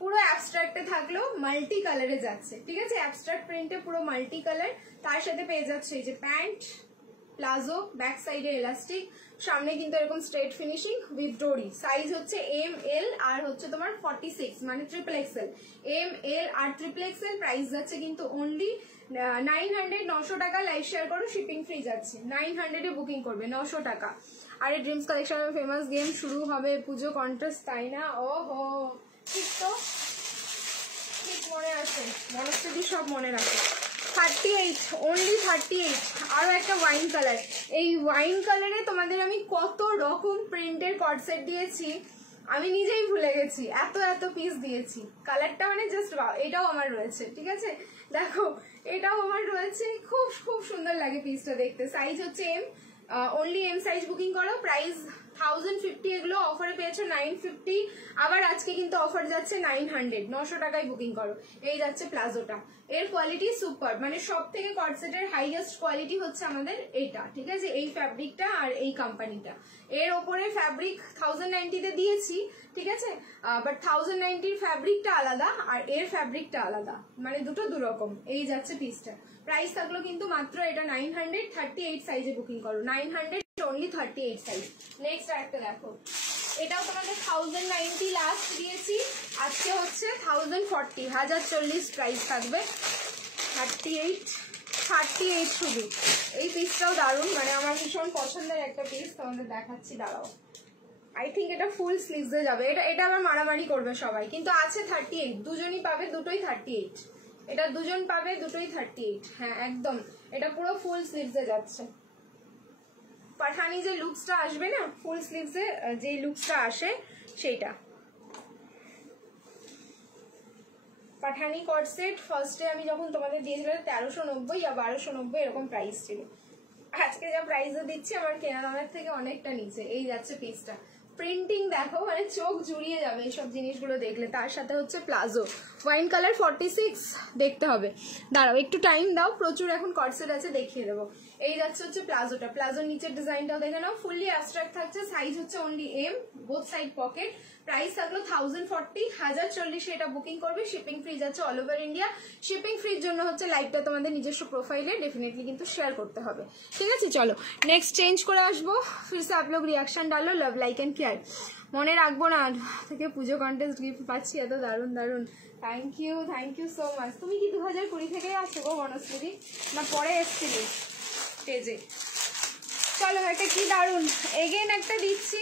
পুরো অ্যাবস্ট্রাক্টে থাকলো, মাল্টি কালারে যাচ্ছে, ঠিক আছে। অ্যাবস্ট্রাক্ট প্রিন্টে পুরো মাল্টি কালার, তার সাথে পেয়ে যাচ্ছে এই যে প্যান্ট, প্লাজো, ব্যাক সাইডে এলাস্টিক, সামনে কিন্তু এরকম straight finishing with dory. Size হচ্ছে ML আর হচ্ছে তোমার 46, মানে XXL। ML আর XXL, প্রাইস যাচ্ছে কিন্তু অনলি 900, 900 টাকা। লাইভ শেয়ার করো, শিপিং ফ্রি যাচ্ছে। 900 এ বুকিং করবে, 900 টাকা। আর এই ড্রিমস কালেকশনের ফেমাস গেম শুরু হবে, পুজো কন্টেস্ট, তাই না? ওহো, ঠিক তো, ঠিক মনে আছে, মনস্তুতি সব মনে রাখে। 38, অনলি 38। আরো একটা ওয়াইন কালার, এই ওয়াইন কালারে তোমাদের আমি কত রকম প্রিন্টের কটসেট দিয়েছি আমি নিজেই ভুলে গেছি, এত এত পিস দিয়েছি। কালারটা মানে জাস্ট ওয়াও। এটাও আমার রয়েছে, ঠিক আছে, দেখো এটাও আমার রয়েছে, খুব খুব সুন্দর লাগে পিসটা দেখতে। সাইজ হচ্ছে M, only M size booking করো। প্রাইস 1050, এগুলো অফারে পেয়েছো 950, আবার আজকে কিন্তু অফার যাচ্ছে 900, 900 টাকায় বুকিং করো। এই যাচ্ছে প্লাজোটা, এর কোয়ালিটি সুপার, মানে সব থেকে কটসেটের হাইয়েস্ট কোয়ালিটি হচ্ছে আমাদের এটা, ঠিক আছে। এই ফ্যাব্রিকটা আর এই কোম্পানিটা, এর ওপরে ফ্যাব্রিক 1090 দিয়েছি, ঠিক আছে, বাট 1090 ফ্যাব্রিকটা আলাদা আর এর ফ্যাব্রিকটা আলাদা, মানে দুটো দুরকম। এই যাচ্ছে পিসটা, প্রাইস থাকলো কিন্তু মাত্র এটা 900, 38 সাইজে বুকিং করো। 900, অনলি 38 সাইজ। নেক্সট আরেকটা দেখো, এটাও তোমাদের 1090 লাস্ট দিয়েছি, আজকে হচ্ছে 1040, 1040 প্রাইস থাকবে। 38, 38 শুধু। এই পিসটাও দারুণ, মানে আমার ভীষণ পছন্দের একটা পিস, তোমাদের দেখাচ্ছি, দাঁড়াও। আই থিঙ্ক এটা ফুল স্লিভসে যাবে, এটা আবার মারামারি করবে সবাই, কিন্তু আছে 38, দুজনই পাবে, দুটোই 38। এটা দুজন পাবে, দুটোই 38, হ্যাঁ একদম। এটা পুরো ফুল স্লিভসে যাচ্ছে। পাঠানি যে লুকসটা আসবে না, ফুল স্লিভসে যে লুকসটা আসে সেইটা। পাঠানি কট সেট ফার্স্টে আমি যখন তোমাদের দিয়েছিলাম 1390 বা 1290 এরকম প্রাইস ছিল। আজকে যা প্রাইসে দিচ্ছি আমার কেনা দামের থেকে অনেকটা নিচে। এই যাচ্ছে পিসটা, প্রিন্টিং দেখো, মানে চোখ জুড়িয়ে যাবে এইসব জিনিসগুলো দেখলে। তার সাথে হচ্ছে প্লাজো, ওয়াইন কালার 46, দেখতে হবে, দাঁড়াও একটু টাইম দাও, প্রচুর এখন কটসেট আছে, দেখিয়ে দেবো। এই যাচ্ছে হচ্ছে প্লাজোটা, প্লাজোর নিচের ডিজাইনটাও দেখে নাও, ফুললি অ্যাবস্ট্রাক্ট থাকছে। সাইজ হচ্ছে only M, both side pocket. Price থাকলো 1040, 1040 এটা বুকিং করবে, শিপিং ফ্রি যাচ্ছে অল ওভার ইন্ডিয়া। শিপিং ফ্রির জন্য হচ্ছে লাইভটা তোমাদের নিজস্ব প্রোফাইলে ডেফিনেটলি কিন্তু শেয়ার করতে হবে, ঠিক আছে। চলো নেক্সট চেঞ্জ করে আসবো, ফিরসে आप लोग रिएक्शन डालो, लव लाइक एंड केयर। মনে রাখবো না থেকে পুজো কন্টেস্ট গিফট পাচ্ছি, এত দারুণ দারুণ। Thank you so much. তুমি কি 2020 থেকেই আসছো গো বনশ্রী, না পরে এসেছিলি স্টেজে? চলো একটা কি দারুণ, এগেন একটা দিচ্ছি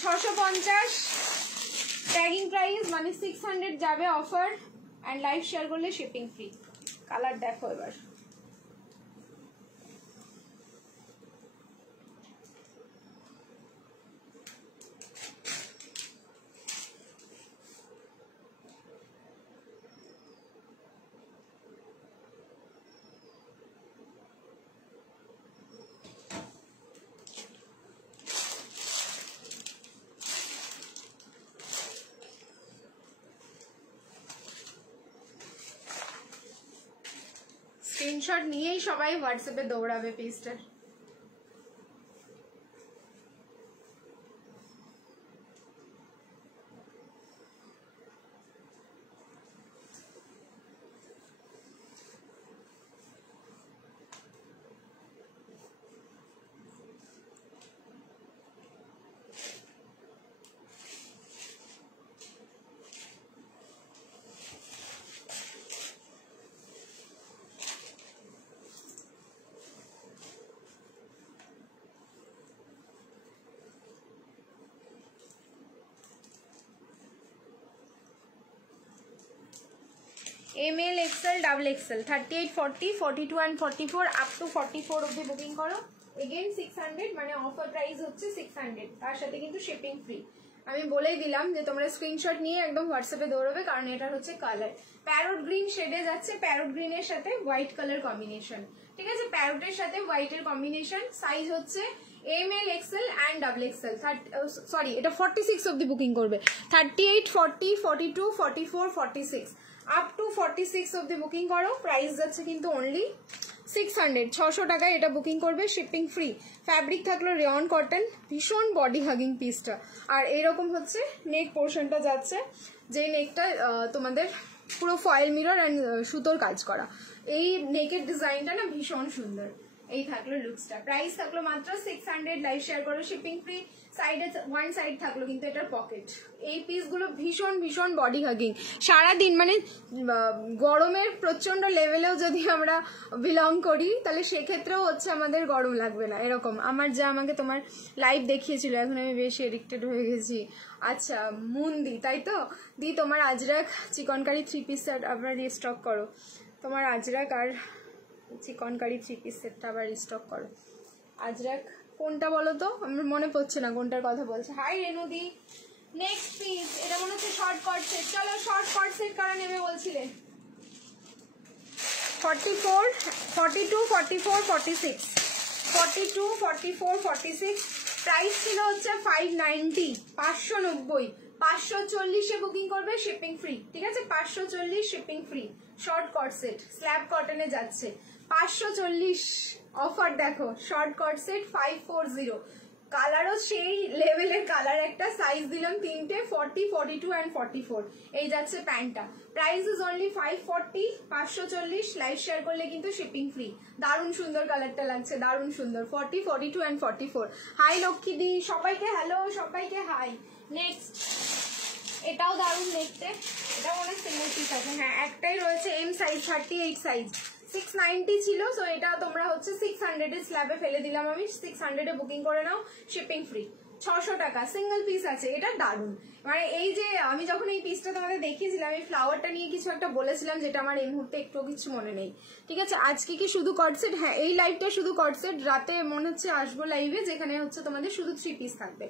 650, ট্যাগিং প্রাইস, মানে 600 যাবে অফার, অ্যান্ড লাইভ শেয়ার করলে শিপিং ফ্রি। কালার দেখো এবার, স্ক্রিনশট নিয়েই সবাই হোয়াটসঅ্যাপে দৌড়াবে পিসটার। ML, XL, double XL, 38, 40, 42 and 44 up to 44 অবধি বুকিং করো। এগেইন 600, মানে অফার প্রাইস হচ্ছে 600, তার সাথে কিন্তু শিপিং ফ্রি। আমি বলেই দিলাম যে তোমরা স্ক্রিনশট নিয়ে একদম হোয়াটসঅ্যাপে দৌড়বে, কারণ এটা হচ্ছে কালার প্যারট গ্রিন শেডে যাচ্ছে, প্যারট গ্রিনের সাথে হোয়াইট কালার কম্বিনেশন, ঠিক আছে? প্যারটের সাথে হোয়াইটের কম্বিনেশন। সাইজ হচ্ছে ML, XL and double XL, sorry এটা 46 অবধি বুকিং করবে। 38, 40, 42, 44, 46 আপ টু 46 অবধি বুকিং করো। প্রাইস যাচ্ছে কিন্তু অনলি 600, 600 টাকায় এটা বুকিং করবে, শিপিং ফ্রি। ফ্যাব্রিক থাকলো রেয়ন কটন, ভীষণ বডি হাগিং পিসটা। আর এইরকম হচ্ছে নেক পোর্শনটা যাচ্ছে, যে নেকটা তোমাদের পুরো ফয়েল মিরর অ্যান্ড সুতোর কাজ করা। এই নেকের ডিজাইনটা না ভীষণ সুন্দর। এই থাকলো লুকসটা, প্রাইস থাকলো মাত্র 600, লাইভ শেয়ার করো, শিপিং ফ্রি। সাইডে ওয়ান সাইড থাকলো কিন্তু এটার পকেট। এই পিসগুলো ভীষণ ভীষণ বডি হাগিং। সারাদিন মানে গরমের প্রচন্ড লেভেলেও যদি আমরা বিলং করি, তাহলে সেক্ষেত্রেও হচ্ছে আমাদের গরম লাগবে না। এরকম আমার যা আমাকে তোমার লাইভ দেখিয়েছিল, এখন আমি বেশি এডিক্টেড হয়ে গেছি। আচ্ছা মুন্দি, তাই তো দি, তোমার আজরাক চিকনকারি 3 পিস সেট আবার রিস্টক করো। তোমার আজরাক আর চিকনকারি 3 পিস সেটটা আবার রিস্টক করো। আজরাক কোনটা বলো তো, আমার মনে পড়ছে না কোনটার কথা বলছে। হাই রেনুদি, নেক্সট পিস, এটা মনে হচ্ছে শর্ট কট সেট। চলো শর্ট কট সেট কারা নেবে বলছিলে? 44, 42, 44, 46, 42, 44, 46। প্রাইস ছিল হচ্ছে 590, 590, 540-এ বুকিং করবে, শিপিং ফ্রি, ঠিক আছে? 540 শিপিং ফ্রি। শর্ট কট সেট স্ল্যাব কটনে যাচ্ছে 540 অফার। দেখো শর্ট কট সেট 540, কালারও সেই লেভেলের কালার একটা। সাইজ দিলাম 3টে, 40, 42 and 44। এই যাচ্ছে প্যান্টটা। Price is only 540, 540। Live share করলে কিন্তু শিপিং ফ্রি। দারুণ সুন্দর কালারটা লাগছে, দারুণ সুন্দর। 40, 42 and 44। হাই লক্ষ্মী দি, সবাইকে হ্যালো, সবাইকে হাই। নেক্সট এটাও দারুণ দেখতে, এটা মনে সিঙ্গেল পিস আছে। হ্যাঁ একটাই রয়েছে, এম সাইজ, 38 সাইজ। 690 ছিল, সো এটা তোমরা হচ্ছে 600 এর স্ল্যাবে ফেলে দিলাম আমি। 600 এ বুকিং করে নাও, শিপিং ফ্রি। 600 টাকা সিঙ্গেল পিস আছে। এটা দারুণ, মানে এই যে আমি যখন এই পিসটা তোমাদের দেখিয়েছিলাম, এই ফ্লাওয়ারটা নিয়ে কিছু একটা বলেছিলাম, যেটা আমার এই মুহূর্তে একটু কিছু মনে নেই, ঠিক আছে? আজকে কি শুধু কটসেট? হ্যাঁ এই লাইভটা শুধু কটসেট। রাতে মনে হচ্ছে আসবো লাইভে, যেখানে হচ্ছে তোমাদের শুধু 3 পিস থাকবে।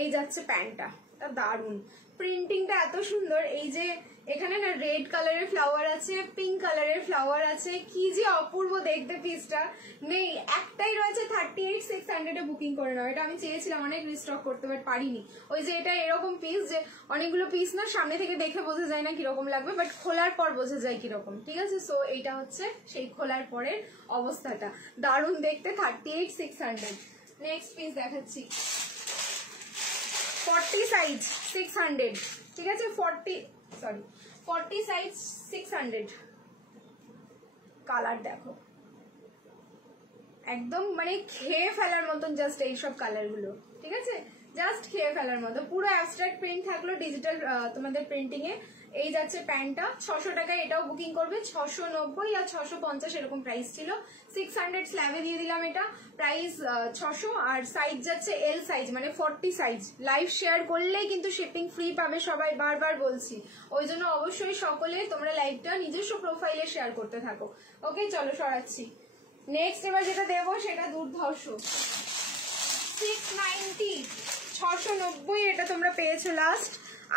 এই যাচ্ছে প্যান্টটা, এটা দারুণ। প্রিন্টিংটা এত সুন্দর। এই যে এখানে না রেড কালারের ফ্লাওয়ার আছে, পিঙ্ক কালারের ফ্লাওয়ার আছে, কি যে অপূর্ব দেখতে পিসটা। নেই, একটাই রয়েছে 38, 600 এ বুকিং করে নাও। এটা আমি চেয়েছিলাম অনেক রিস্টক করতে, বাট পারিনি। ওই যে এটা এরকম পিস, যে অনেকগুলো পিস না সামনে থেকে দেখে বোঝা যায় না কিরকম লাগবে, বাট খোলার পর বোঝা যায় কিরকম, ঠিক আছে? সো এইটা হচ্ছে সেই খোলার পরের অবস্থাটা, দারুণ দেখতে। 38, 600। নেক্সট পিস দেখাচ্ছি, 40 সাইজ 600, ঠিক আছে? 40 সাইজ 600। কালার দেখো, একদম মানে খেয়ে ফেলার মতন জাস্ট এইসব কালার গুলো, ঠিক আছে? জাস্ট খেয়ে ফেলার মতো। পুরো অ্যাবস্ট্রাক্ট প্রিন্ট থাকলো ডিজিটাল তোমাদের প্রিন্টিং এ। এই যাচ্ছে প্যান্টটা, 600 টাকায় এটাও বুকিং করবে। 690 আর 650 এরকম প্রাইস ছিল। 600 স্ল্যাবে দিয়ে দিলাম এটা, প্রাইস 600। আর সাইজ যাচ্ছে এল সাইজ, মানে 40 সাইজ। লাইভ শেয়ার করলেই কিন্তু শিপিং ফ্রি পাবে সবাই, বারবার বলছি। ওই জন্য অবশ্যই সকলে তোমরা লাইভটা নিজস্ব প্রোফাইলে শেয়ার করতে থাকো। ওকে চলো সরাচ্ছি। নেক্সট এবার যেটা দেবো সেটা দুর্ধর্ষ, 690, 690। এটা তোমরা পেয়েছো লাস্ট,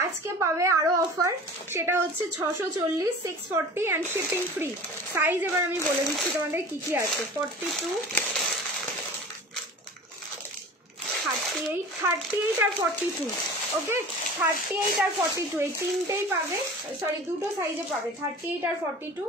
আজকে পাবে আরো অফার, সেটা হচ্ছে 640, 640 অ্যান্ড শিপিং ফ্রি। সাইজ এবার আমি বলে দিচ্ছি তোমাদের কি কি আছে। 42, 38, 38 আর 42। ওকে 38 আর 42 এই তিনটেই পাবে, সরি দুটো সাইজে পাবে, 38 আর 42।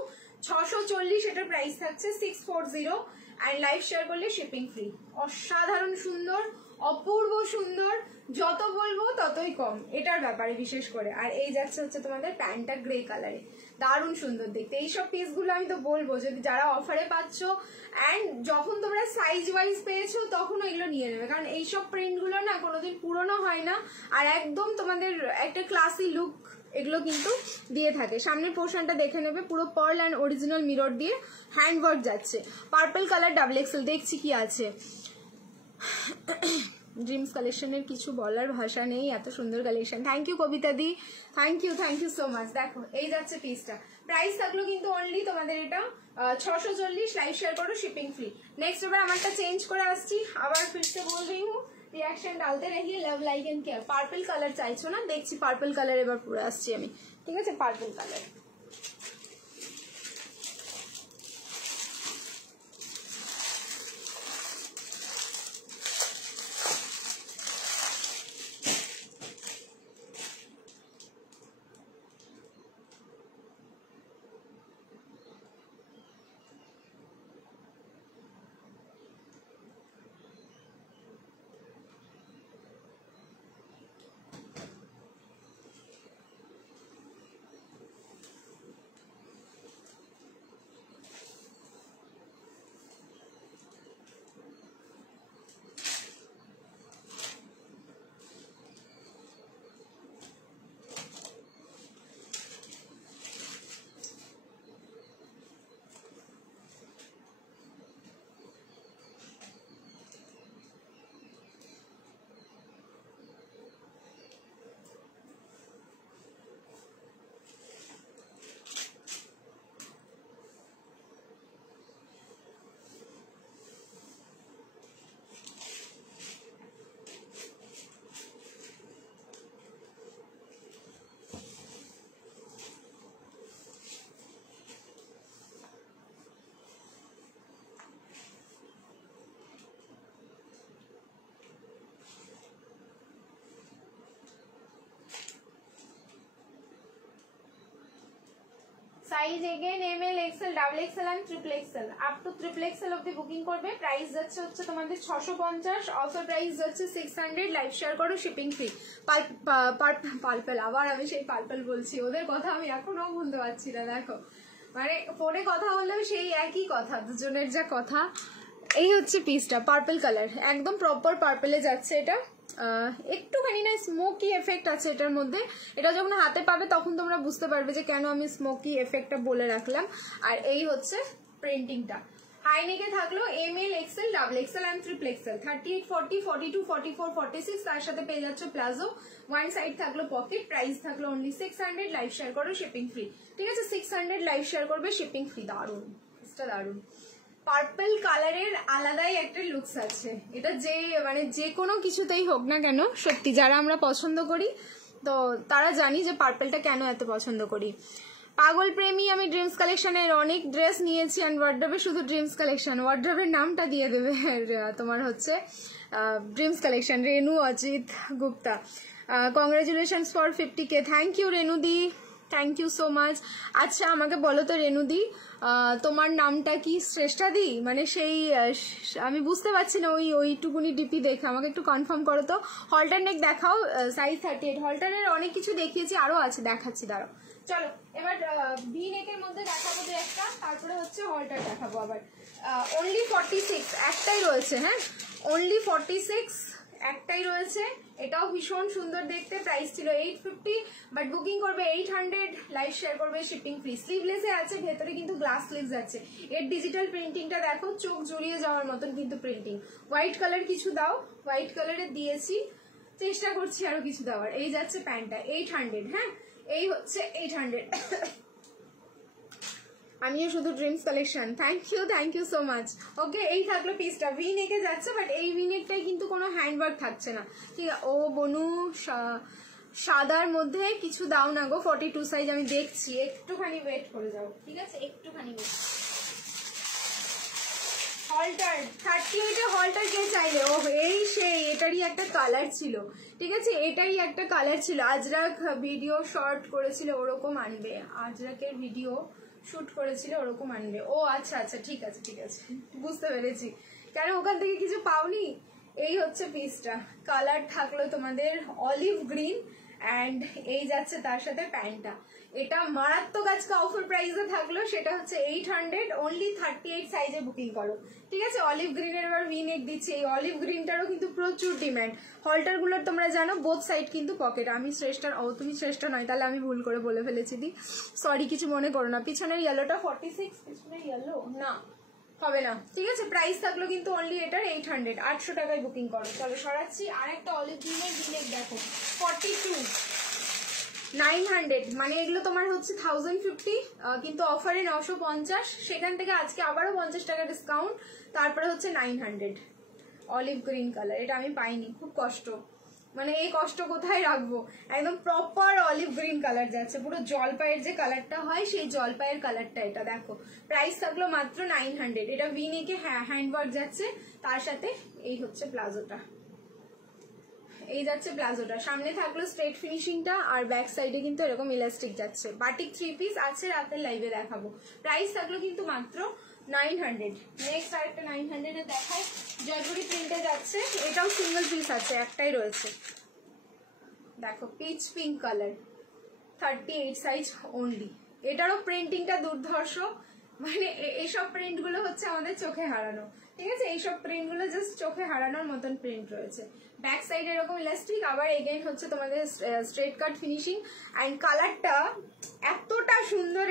640 এটার প্রাইস থাকছে 640, অ্যান্ড লাইভ শেয়ার করলে শিপিং ফ্রি। অসাধারণ সুন্দর, অপূর্ব সুন্দর, যত বলবো ততই কম এটার ব্যাপারে বিশেষ করে। আর এই যাচ্ছে হচ্ছে তোমাদের প্যান্টটা গ্রে কালারে, দারুণ সুন্দর দেখতে। এইসব পিসগুলো আমি তো বলবো, যদি যারা অফারে পাচ্ছ অ্যান্ড যখন তোমরা সাইজ ওয়াইজ পেয়েছো তখন এগুলো নিয়ে নেবে, কারণ এইসব প্রিন্টগুলো না কোনোদিন পুরনো হয় না, আর একদম তোমাদের একটা ক্লাসি লুক এগুলো কিন্তু দিয়ে থাকে। সামনের পোর্শনটা দেখে নেবে, পুরো পার্ল অ্যান্ড অরিজিনাল মিরর দিয়ে হ্যান্ডওয়ার্ক যাচ্ছে। পার্পল কালার ডাবল এক্সেল, দেখছি কি আছে। ড্রিমস কালেকশনের কিছু বলার ভাষা নেই, এত সুন্দর collection. Thank you Kabita di, thank you so much. দেখো এই যাচ্ছে পিসটা, প্রাইস থাকলো কিন্তু অনলি তোমাদের এটা 640, লাইভ শেয়ার করো শিপিং ফ্রি। নেক্সট এবার আমারটা চেঞ্জ করে আসছি, আবার ফিরতে বল রही हूँ, रिएक्शन डालते रहिए, love like and care. Purple colour চাইছো না, দেখছি পার্পল কালার এবার পুরো আসছি আমি, ঠিক আছে? Purple colour size again M L XL double XL and triple XL, up to triple XL অবধি বুকিং করবে। প্রাইস যাচ্ছে হচ্ছে তোমাদের 650, অফার প্রাইস যাচ্ছে 600, লাইভ শেয়ার করো শিপিং ফ্রি। পার্পল, আবার আমি সেই পার্পল বলছি, ওদের কথা আমি এখনো বলতে পারছি না। দেখো মানে ফোনে কথা বললেও সেই একই কথা, দুজনের যা কথা। এই হচ্ছে পিসটা, পার্পল কালার, একদম প্রপার পার্পলে যাচ্ছে এটা। একটুখানি না স্মোকি এফেক্ট আছে এটার মধ্যে, এটা যখন হাতে পাবে তখন তোমরা বুঝতে পারবে যে কেন আমি স্মোকি এফেক্টটা বলে রাখলাম। আর এই হচ্ছে প্রিন্টিংটা। হাই নেকে থাকলো M L XL double XL and triple XL, 38, 40, 42, 44, 46, তার সাথে পেয়ে যাচ্ছে প্লাজো। ওয়ান সাইড থাকলো পকেট, প্রাইস থাকলো অনলি 600, লাইভ শেয়ার করো শিপিং ফ্রি, ঠিক আছে? 600 লাইভ শেয়ার করবে শিপিং ফ্রি। দারুন, এটা দারুন। পার্পল কালারের আলাদাই একটা লুকস আছে, এটা যে মানে যে কোনো কিছুতেই হোক না কেন, সত্যি যারা আমরা পছন্দ করি তো তারা জানি যে পার্পলটা কেন এত পছন্দ করি। পাগল প্রেমী, আমি ড্রিমস কালেকশনের অনেক ড্রেস নিয়েছি অ্যান্ড ওয়ার্ড্রবে শুধু ড্রিমস কালেকশন, ওয়ার্ড্রবের নামটা দিয়ে দেবে তোমার হচ্ছে dreams collection. Renu Ajit Gupta, congratulations for 50K। Thank you রেনুদি, থ্যাংক ইউ সো মাচ। আচ্ছা আমাকে বলো তো রেনুদি, তোমার নামটা কি? শ্রেষ্ঠাদি? মানে সেই আমি বুঝতে পারছি না ওইটুকুনি ডিপি দেখে, আমাকে একটু কনফার্ম করো তো। হলটার নেক দেখাও, সাইজ 38। হলটারের অনেক কিছু দেখিয়েছি, আরো আছে, দেখাচ্ছি, দাঁড়াও। চলো এবার ভি নেকের মধ্যে দেখাবো যে একটা, তারপরে হচ্ছে হলটার দেখাবো আবার। অনলি 46 একটাই রয়েছে, হ্যাঁ অনলি 46 একটাই রয়েছে। এটাও ভীষণ সুন্দর দেখতে, প্রাইস ছিল 850, বাট বুকিং করবে 800, লাইভ শেয়ার করবে শিপিং ফ্রি। স্লিভলেসে আছে, ভেতরে কিন্তু গ্লাস স্লিভস আছে। এর ডিজিটাল প্রিন্টিংটা দেখো, চোখ জুড়িয়ে যাওয়ার মতন কিন্তু প্রিন্টিং। হোয়াইট কালার কিছু দাও, হোয়াইট কালারে দিয়েছি, চেষ্টা করছি আরো কিছু দেওয়ার। এই যাচ্ছে প্যান্টটা 800, হ্যাঁ এই হচ্ছে 800। আমিও শুধু dreams collection, thank you so much. Okay এই থাকলো পিসটা, ভি নেকে যাচ্ছে, বাট এই ভি নেকটাই কিন্তু কোনো হ্যান্ডওয়ার্ক থাকছে না, ঠিক আছে? ও বনু সাদার মধ্যে কিছু দাও না গো, 42 সাইজ আমি দেখছি, একটুখানি ওয়েট করে যাও, ঠিক আছে? একটুখানি ওয়েট। হলটার 38 হলটার কে চাইলে? ও এই সেই, এটারই একটা কালার ছিল, ঠিক আছে? এটারই একটা কালার ছিল। আজরাক ভিডিও শর্ট করেছিল, ওরকম আনবে, আজরাকের ভিডিও শুট করেছিল ওরকম আনবে। ও আচ্ছা আচ্ছা, ঠিক আছে ঠিক আছে, বুঝতে পেরেছি। কেন ওখান থেকে কিছু পাওনি? এই হচ্ছে পিসটা, কালার থাকলো তোমাদের অলিভ গ্রিন, অ্যান্ড এই যাচ্ছে তার সাথে প্যান্টটা। এটা মারাত্মক আজকে অফার প্রাইসে থাকলো, সেটা হচ্ছে 800, অনলি 38 সাইজে বুকিং করো, ঠিক আছে? অলিভ গ্রিনের এবার ভি নেক দিচ্ছি, এই অলিভ গ্রিনটারও কিন্তু প্রচুর ডিমান্ড। হলটারগুলোর তোমরা জানো বোথ সাইড কিন্তু পকেট। আমি শ্রেষ্ঠা, ও তুমি শ্রেষ্ঠা নয়, তাহলে আমি ভুল করে বলে ফেলেছি দি, সরি কিছু মনে করো না। পিছনের ইয়েলোটা 46, পিছনের ইয়েলো না, হবে না, ঠিক আছে। প্রাইস থাকলো কিন্তু অনলি এটার 800, 800 টাকায় বুকিং করো। চলো সরাচ্ছি। আর একটা অলিভ গ্রিনের ভিনেক দেখো 42, 900, মানে এগুলো তোমার হচ্ছে 1050, কিন্তু অফারে 950, সেখান থেকে আজকে আবারও 50 টাকা ডিসকাউন্ট, তারপরে হচ্ছে 900। অলিভ গ্রিন কালার, এটা আমি পাইনি, খুব কষ্ট, মানে এই কষ্ট কোথায় রাখবো। একদম প্রপার অলিভ গ্রিন কালার যাচ্ছে, পুরো জলপাইয়ের যে কালারটা হয় সেই জলপাইয়ের কালারটা এটা। দেখো প্রাইস থাকলো মাত্র 900। এটা ভি নেকে হ্যান্ডওয়ার্ক যাচ্ছে, তার সাথে এই হচ্ছে প্লাজোটা, এই যাচ্ছে প্লাজোটা। সামনে থাকলো স্ট্রেট ফিনিশিংটা, আর ব্যাক সাইডে কিন্তু এরকম ইলাস্টিক যাচ্ছে। বাটিক 3 পিস আছে, রাতের লাইভে দেখাবো। প্রাইস থাকলো কিন্তু মাত্র 900। নেক্সট আরেকটা 900 এ দেখায়, জয়পুরি প্রিন্টে যাচ্ছে, এটাও সিঙ্গেল পিস আছে, একটাই রয়েছে। দেখো pitch pink colour, 38 size only. এটারও প্রিন্টিংটা দুর্ধর্ষ, মানে এইসব প্রিন্ট গুলো হচ্ছে আমাদের চোখে হারানো, ঠিক আছে। এইসব প্রিন্ট গুলো জাস্ট চোখে হারানোর মতন প্রিন্ট রয়েছে। ব্যাক সাইডে এরকম ইলাস্টিক, আবার এগেইন হচ্ছে তোমাদের স্ট্রেট কাট ফিনিশিং, অ্যান্ড কালারটা এতটা সুন্দর।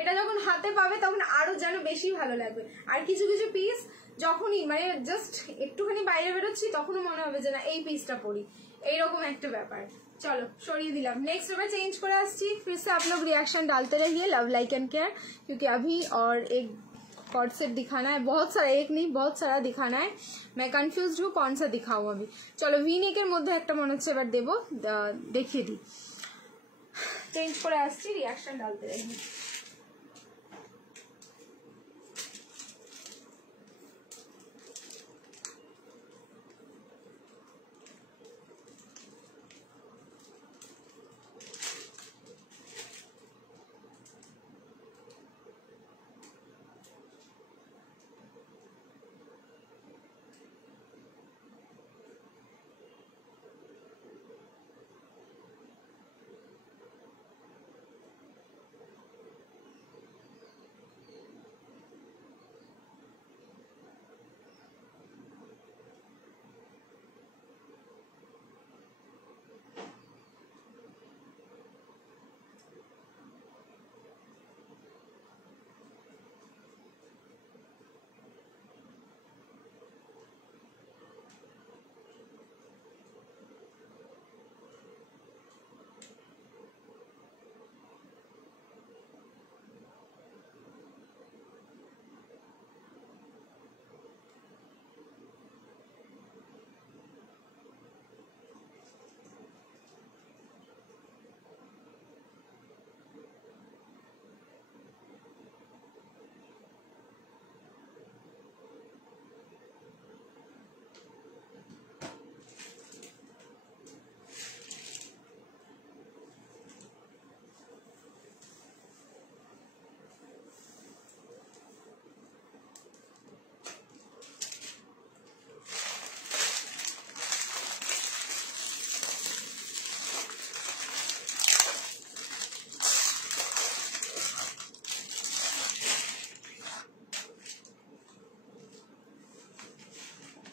এটা যখন হাতে পাবে তখন আরো যেন বেশি ভালো লাগবে। আর কিছু কিছু পিস যখনই মানে জাস্ট একটুখানি বাইরে বেরোচ্ছি তখনও মনে হবে যে না এই পিসটা পরি, এইরকম একটা ব্যাপার। चलो छोड़िए दिला। नेक्स्ट मैं चेंज कर आसছি, फिर से आप लोग रिएक्शन डालते रहिए, लव लाइक एंड केयर, क्योंकि अभी और एक कॉर्ड सेट दिखाना है, बहुत सारा, एक नहीं बहुत सारा दिखाना है। मैं कन्फ्यूज हूँ कौन सा दिखाऊँ अभी। चलो वी नेकर मध्य एक मन होच्छे एबार देबो, देखिए दी। चेंज कर आसছি, रिएक्शन डालते रहिए।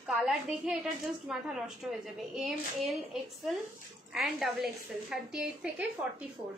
কালার দেখে এটা জাস্ট মাথা নষ্ট হয়ে যাবে। M L XL and double XL, 38 থেকে 44।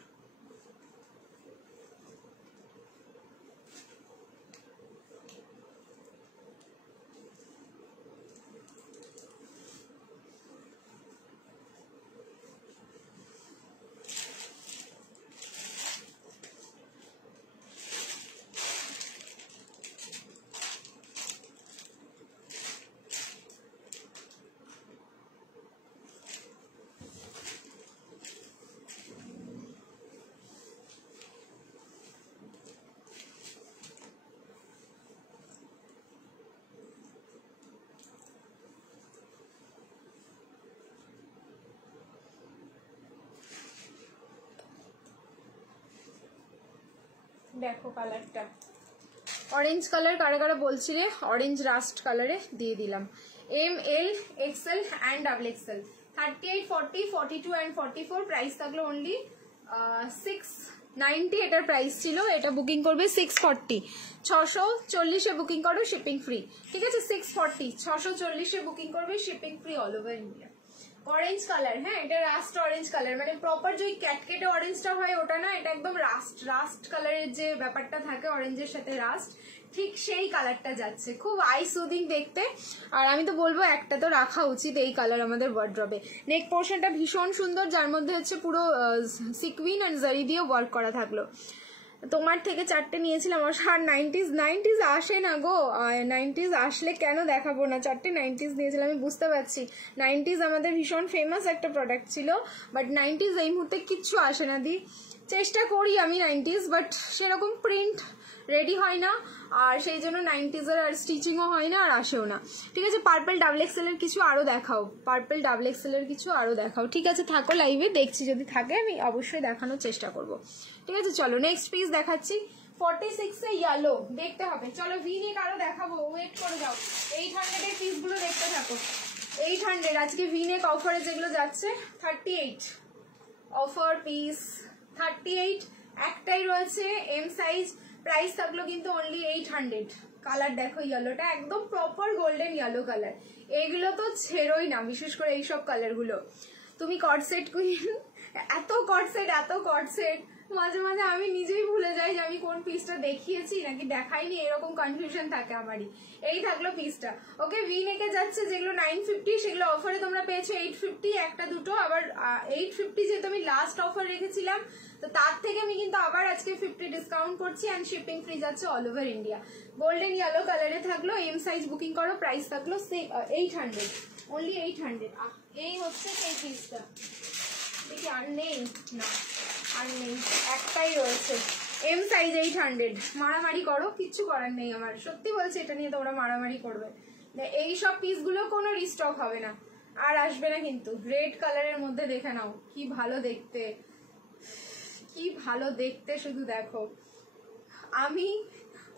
देखो कलरटा ऑरेंज कलर कारा कारा बोलছিলে ऑरेंज रास्ट कलरे दिए दिलाम। M L XL and double XL 38 40 42 and 44 price থাকলো ओनली 690। এটার প্রাইস ছিল, এটা বুকিং করবে 640, 640 এ বুকিং করো শিপিং ফ্রি, ঠিক আছে। 640 640 এ বুকিং করবে shipping free all over India. Orange colour, হ্যাঁ এটা রাস্ট অরেঞ্জ কালার, মানে প্রপার যে ক্যাটকেটে অরেঞ্জটা হয় ওটা না, এটা একদম রাস্ট রাস্ট কালারের যে ব্যাপারটা থাকে অরেঞ্জের সাথে রাস্ট, ঠিক সেই কালারটা যাচ্ছে, খুব আই সুদিং দেখতে। আর আমি তো বলবো একটা তো রাখা উচিত এই কালার আমাদের ওয়ার্ড্রবে। নেক পোর্শনটা ভীষণ সুন্দর, যার মধ্যে হচ্ছে পুরো সিকুইন অ্যান্ড জারি দিয়ে ওয়ার্ক করা থাকলো। তোমার থেকে 4টে নিয়েছিলাম, আর 90s আসে না গো, 90s আসলে কেন দেখাবো না, 4টে 90s নিয়েছিলাম। আমি বুঝতে পারছি 90s আমাদের ভীষণ ফেমাস একটা প্রোডাক্ট ছিল, বাট 90s এই মুহূর্তে কিচ্ছু আসে না দি। চেষ্টা করি আমি 90s, বাট সেরকম প্রিন্ট রেডি হয় না, আর সেই জন্য 90s-এর আর স্টিচিংও হয় না আর আসেও না। ঠিক আছে, পার্পল ডাবল এক্সেলের কিছু আরও দেখাও, পার্পল ডাবল এক্সেলের কিছু আরও দেখাও। ঠিক আছে, থাকো লাইভে, দেখছি যদি থাকে আমি অবশ্যই দেখানোর চেষ্টা করব। ঠিক আছে, চলো নেক্সট পিস দেখাচ্ছি। 46-এ ইয়েলো দেখতে হবে, চলো ভি নেক আরো দেখাবো, ওয়েট করে যাও। 800-এর পিসগুলো দেখতে থাকো। 800 আজকে ভি নেক অফারে যেগুলো যাচ্ছে, 38 অফার পিস, 38 একটাই রয়েছে এম সাইজ, প্রাইস থাকলো কিন্তু অনলি 800। কালার দেখো ইয়েলোটা একদম প্রপার গোল্ডেন ইয়েলো কালার, এগুলো তো ছেড়োই না, বিশেষ করে এইসব কালারগুলো। তুমি কটসেট কুইন, এত কটসেট এত কটসেট, মাঝে মাঝে আমি নিজেই ভুলে যাই যে আমি কোন পিসটা দেখিয়েছি নাকি দেখাইনি, এরকম কনফিউশন থাকে আমারই। এই থাকলো পিসটা। ওকে, ভি নেকে যাচ্ছে যেগুলো 950, সেগুলো অফারে তোমরা পেয়েছো 850, একটা দুটো আবার 850, যেহেতু আমি লাস্ট অফার রেখেছিলাম তো তার থেকে আমি কিন্তু আবার আজকে 50 ডিসকাউন্ট করছি, অ্যান্ড শিপিং ফ্রি যাচ্ছে all over India. Golden yellow কালারে থাকলো, এম সাইজ বুকিং করো, প্রাইস থাকলো 800, অনলি 800। এই হচ্ছে সেই পিসটা, দেখি আর নেই না, আর নেই, একটাই রয়েছে এম সাইজ 800। মারামারি করো, কিচ্ছু করার নেই আমার, সত্যি বলছি, এটা নিয়ে তোমরা মারামারি করবে। এই সব পিসগুলো কোনো রিস্টক হবে না, আর আসবে না কিন্তু। রেড কালারের মধ্যে দেখে নাও, কি ভালো দেখতে, কি ভালো দেখতে, শুধু দেখো। আমি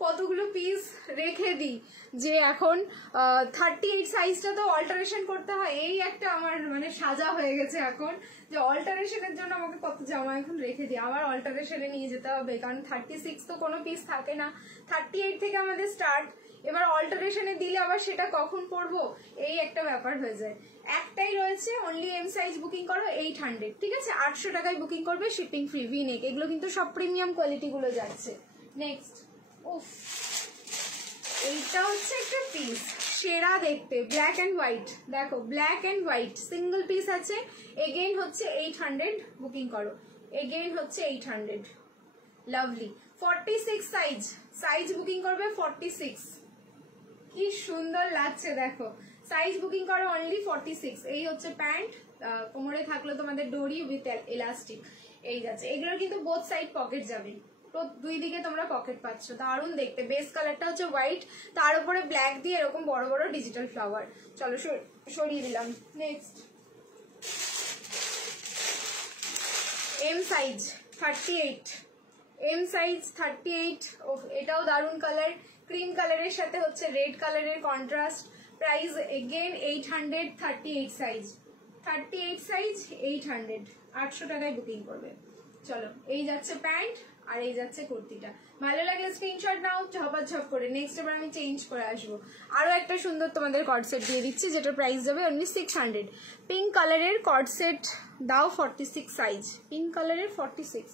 কতগুলো পিস রেখে দিই যে এখন 38 সাইজটা তো অল্টারেশন করতে হয়, এই একটা আমার মানে সাজা হয়ে গেছে এখন, যে অল্টারেশনের জন্য আমাকে কত জামা এখন রেখে দিই, আবার অল্টারেশনে নিয়ে যেতে হবে, কারণ 36 তো কোনো পিস থাকে না, 38 থেকে আমাদের স্টার্ট। এবার অল্টারেশনে দিলে আবার সেটা কখন পরবো, এই একটা ব্যাপার হয়ে যায়। একটাই রয়েছে, অনলি এম সাইজ বুকিং করো 800। ঠিক আছে, 800 টাকায় বুকিং করবে, শিপিং ফ্রি। ভি নেক, এগুলো কিন্তু সব প্রিমিয়াম কোয়ালিটি গুলো যাচ্ছে। নেক্সট, উফ, এইটা হচ্ছে একটা পিস, সেরা দেখতে, ব্ল্যাক এন্ড হোয়াইট, দেখো black and white single piece আছে, এগেইন হচ্ছে 800, বুকিং করো, এগেইন হচ্ছে 800। লাভলি, 46 সাইজ, সাইজ বুকিং করবে 46, কি সুন্দর লাগছে দেখো, সাইজ বুকিং করো অনলি 46। এই হচ্ছে প্যান্ট, কোমরে থাকলো তোমাদের ডোরি উইথ এলাস্টিক, এই যাচ্ছে। এগুলোর কিন্তু বোথ সাইড পকেট যাবে, তো দুই দিকে তোমরা পকেট পাচ্ছ, দারুণ দেখতে। বেস কালারটা হচ্ছে হোয়াইট, তার উপরে ব্ল্যাক দিয়ে এরকম বড় বড় ডিজিটাল ফ্লাওয়ার। চলো সরিয়ে দিলাম। Next, M size 38, M size 38, এটাও দারুণ কালার, ক্রিম কালারের সাথে হচ্ছে রেড কালারের contrast, price again 800, 38 size, 38 size 800, 800 টাকায় বুকিং করবে। চলো, এই যাচ্ছে প্যান্ট আর এই যাচ্ছে কুর্তিটা, ভালো লাগলে স্ক্রিনশট নাও ঝপাঝপ করে। নেক্সট এবার আমি চেঞ্জ করে আসবো, আরো একটা সুন্দর তোমাদের কর্ড সেট দিয়ে দিচ্ছি, যেটা প্রাইস যাবে অনলি 600। পিঙ্ক কালারের কর্ড সেট দাও, 46 সাইজ, পিঙ্ক কালারের 46।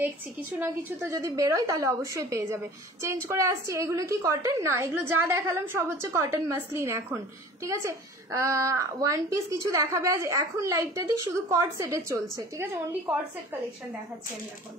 দেখছি কিছু না কিছু তো যদি বেরোয় তাহলে অবশ্যই পেয়ে যাবে। চেঞ্জ করে আসছি। এগুলো কি কটন না, এগুলো যা দেখালাম সব হচ্ছে কটন মাসলিন এখন। ঠিক আছে, ওয়ান পিস কিছু দেখাবে আজ, এখন লাইভটা দিয়ে শুধু কর্ড সেটের চলছে। ঠিক আছে, অনলি কর্ড সেট কালেকশন দেখাচ্ছি আমি এখন।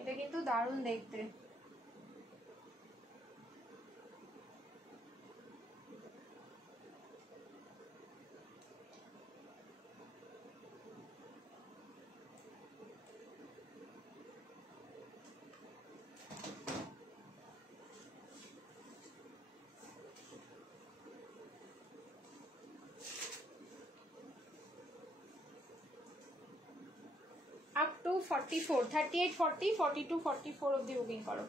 এটা কিন্তু দারুণ দেখতে, 44, 38, 40, 42, 44 অবধি বুকিং করো।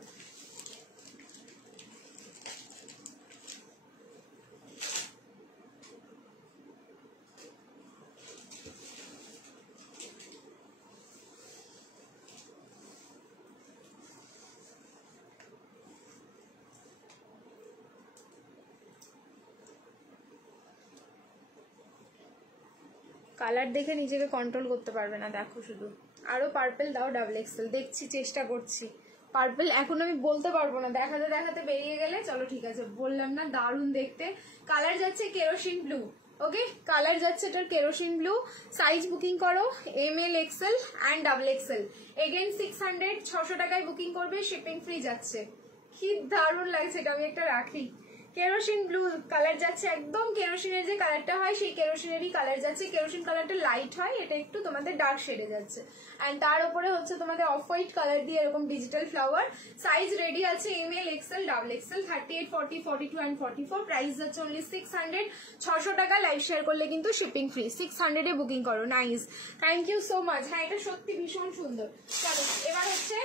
কালার দেখে নিজেকে কন্ট্রোল করতে পারবে না, দেখো শুধু। আরো পার্পল দাও ডাবল এক্সেল, দেখছি, চেষ্টা করছি। পার্পল এখন আমি বলতে পারবো না, দেখাতে দেখাতে বেরিয়ে গেলে। চলো ঠিক আছে, বললাম না দারুণ দেখতে। কালার যাচ্ছে কেরোসিন ব্লু, ওকে, কালার যাচ্ছে এটার কেরোসিন ব্লু। সাইজ বুকিং করো ML, XL and double XL. Again 600, 600 টাকায় বুকিং করবে, শিপিং ফ্রি যাচ্ছে। কি দারুণ লাগছে এটা, আমি একটা রাখি। কেরোসিন ব্লু কালার যাচ্ছে, একদম কেরোসিনের যে কালারটা হয় সেই কেরোসিনেরই কালার যাচ্ছে। কেরোসিন কালারটা লাইট হয়, এটা একটু তোমাদের ডার্ক শেডে যাচ্ছে। অ্যান্ড তার উপরে হচ্ছে তোমাদের অফ হোয়াইট কালার দিয়ে এরকম ডিজিটাল ফ্লাওয়ার। সাইজ রেডি আছে ML, XL, double XL, 38, 40, 42 and 44। Price যাচ্ছে অনলি 600, 600 টাকা। লাইভ শেয়ার করলে কিন্তু শিপিং ফ্রি। 600-এ বুকিং করো। Nice, thank you so much. হ্যাঁ, এটা সত্যি ভীষণ সুন্দর। চলো এবার হচ্ছে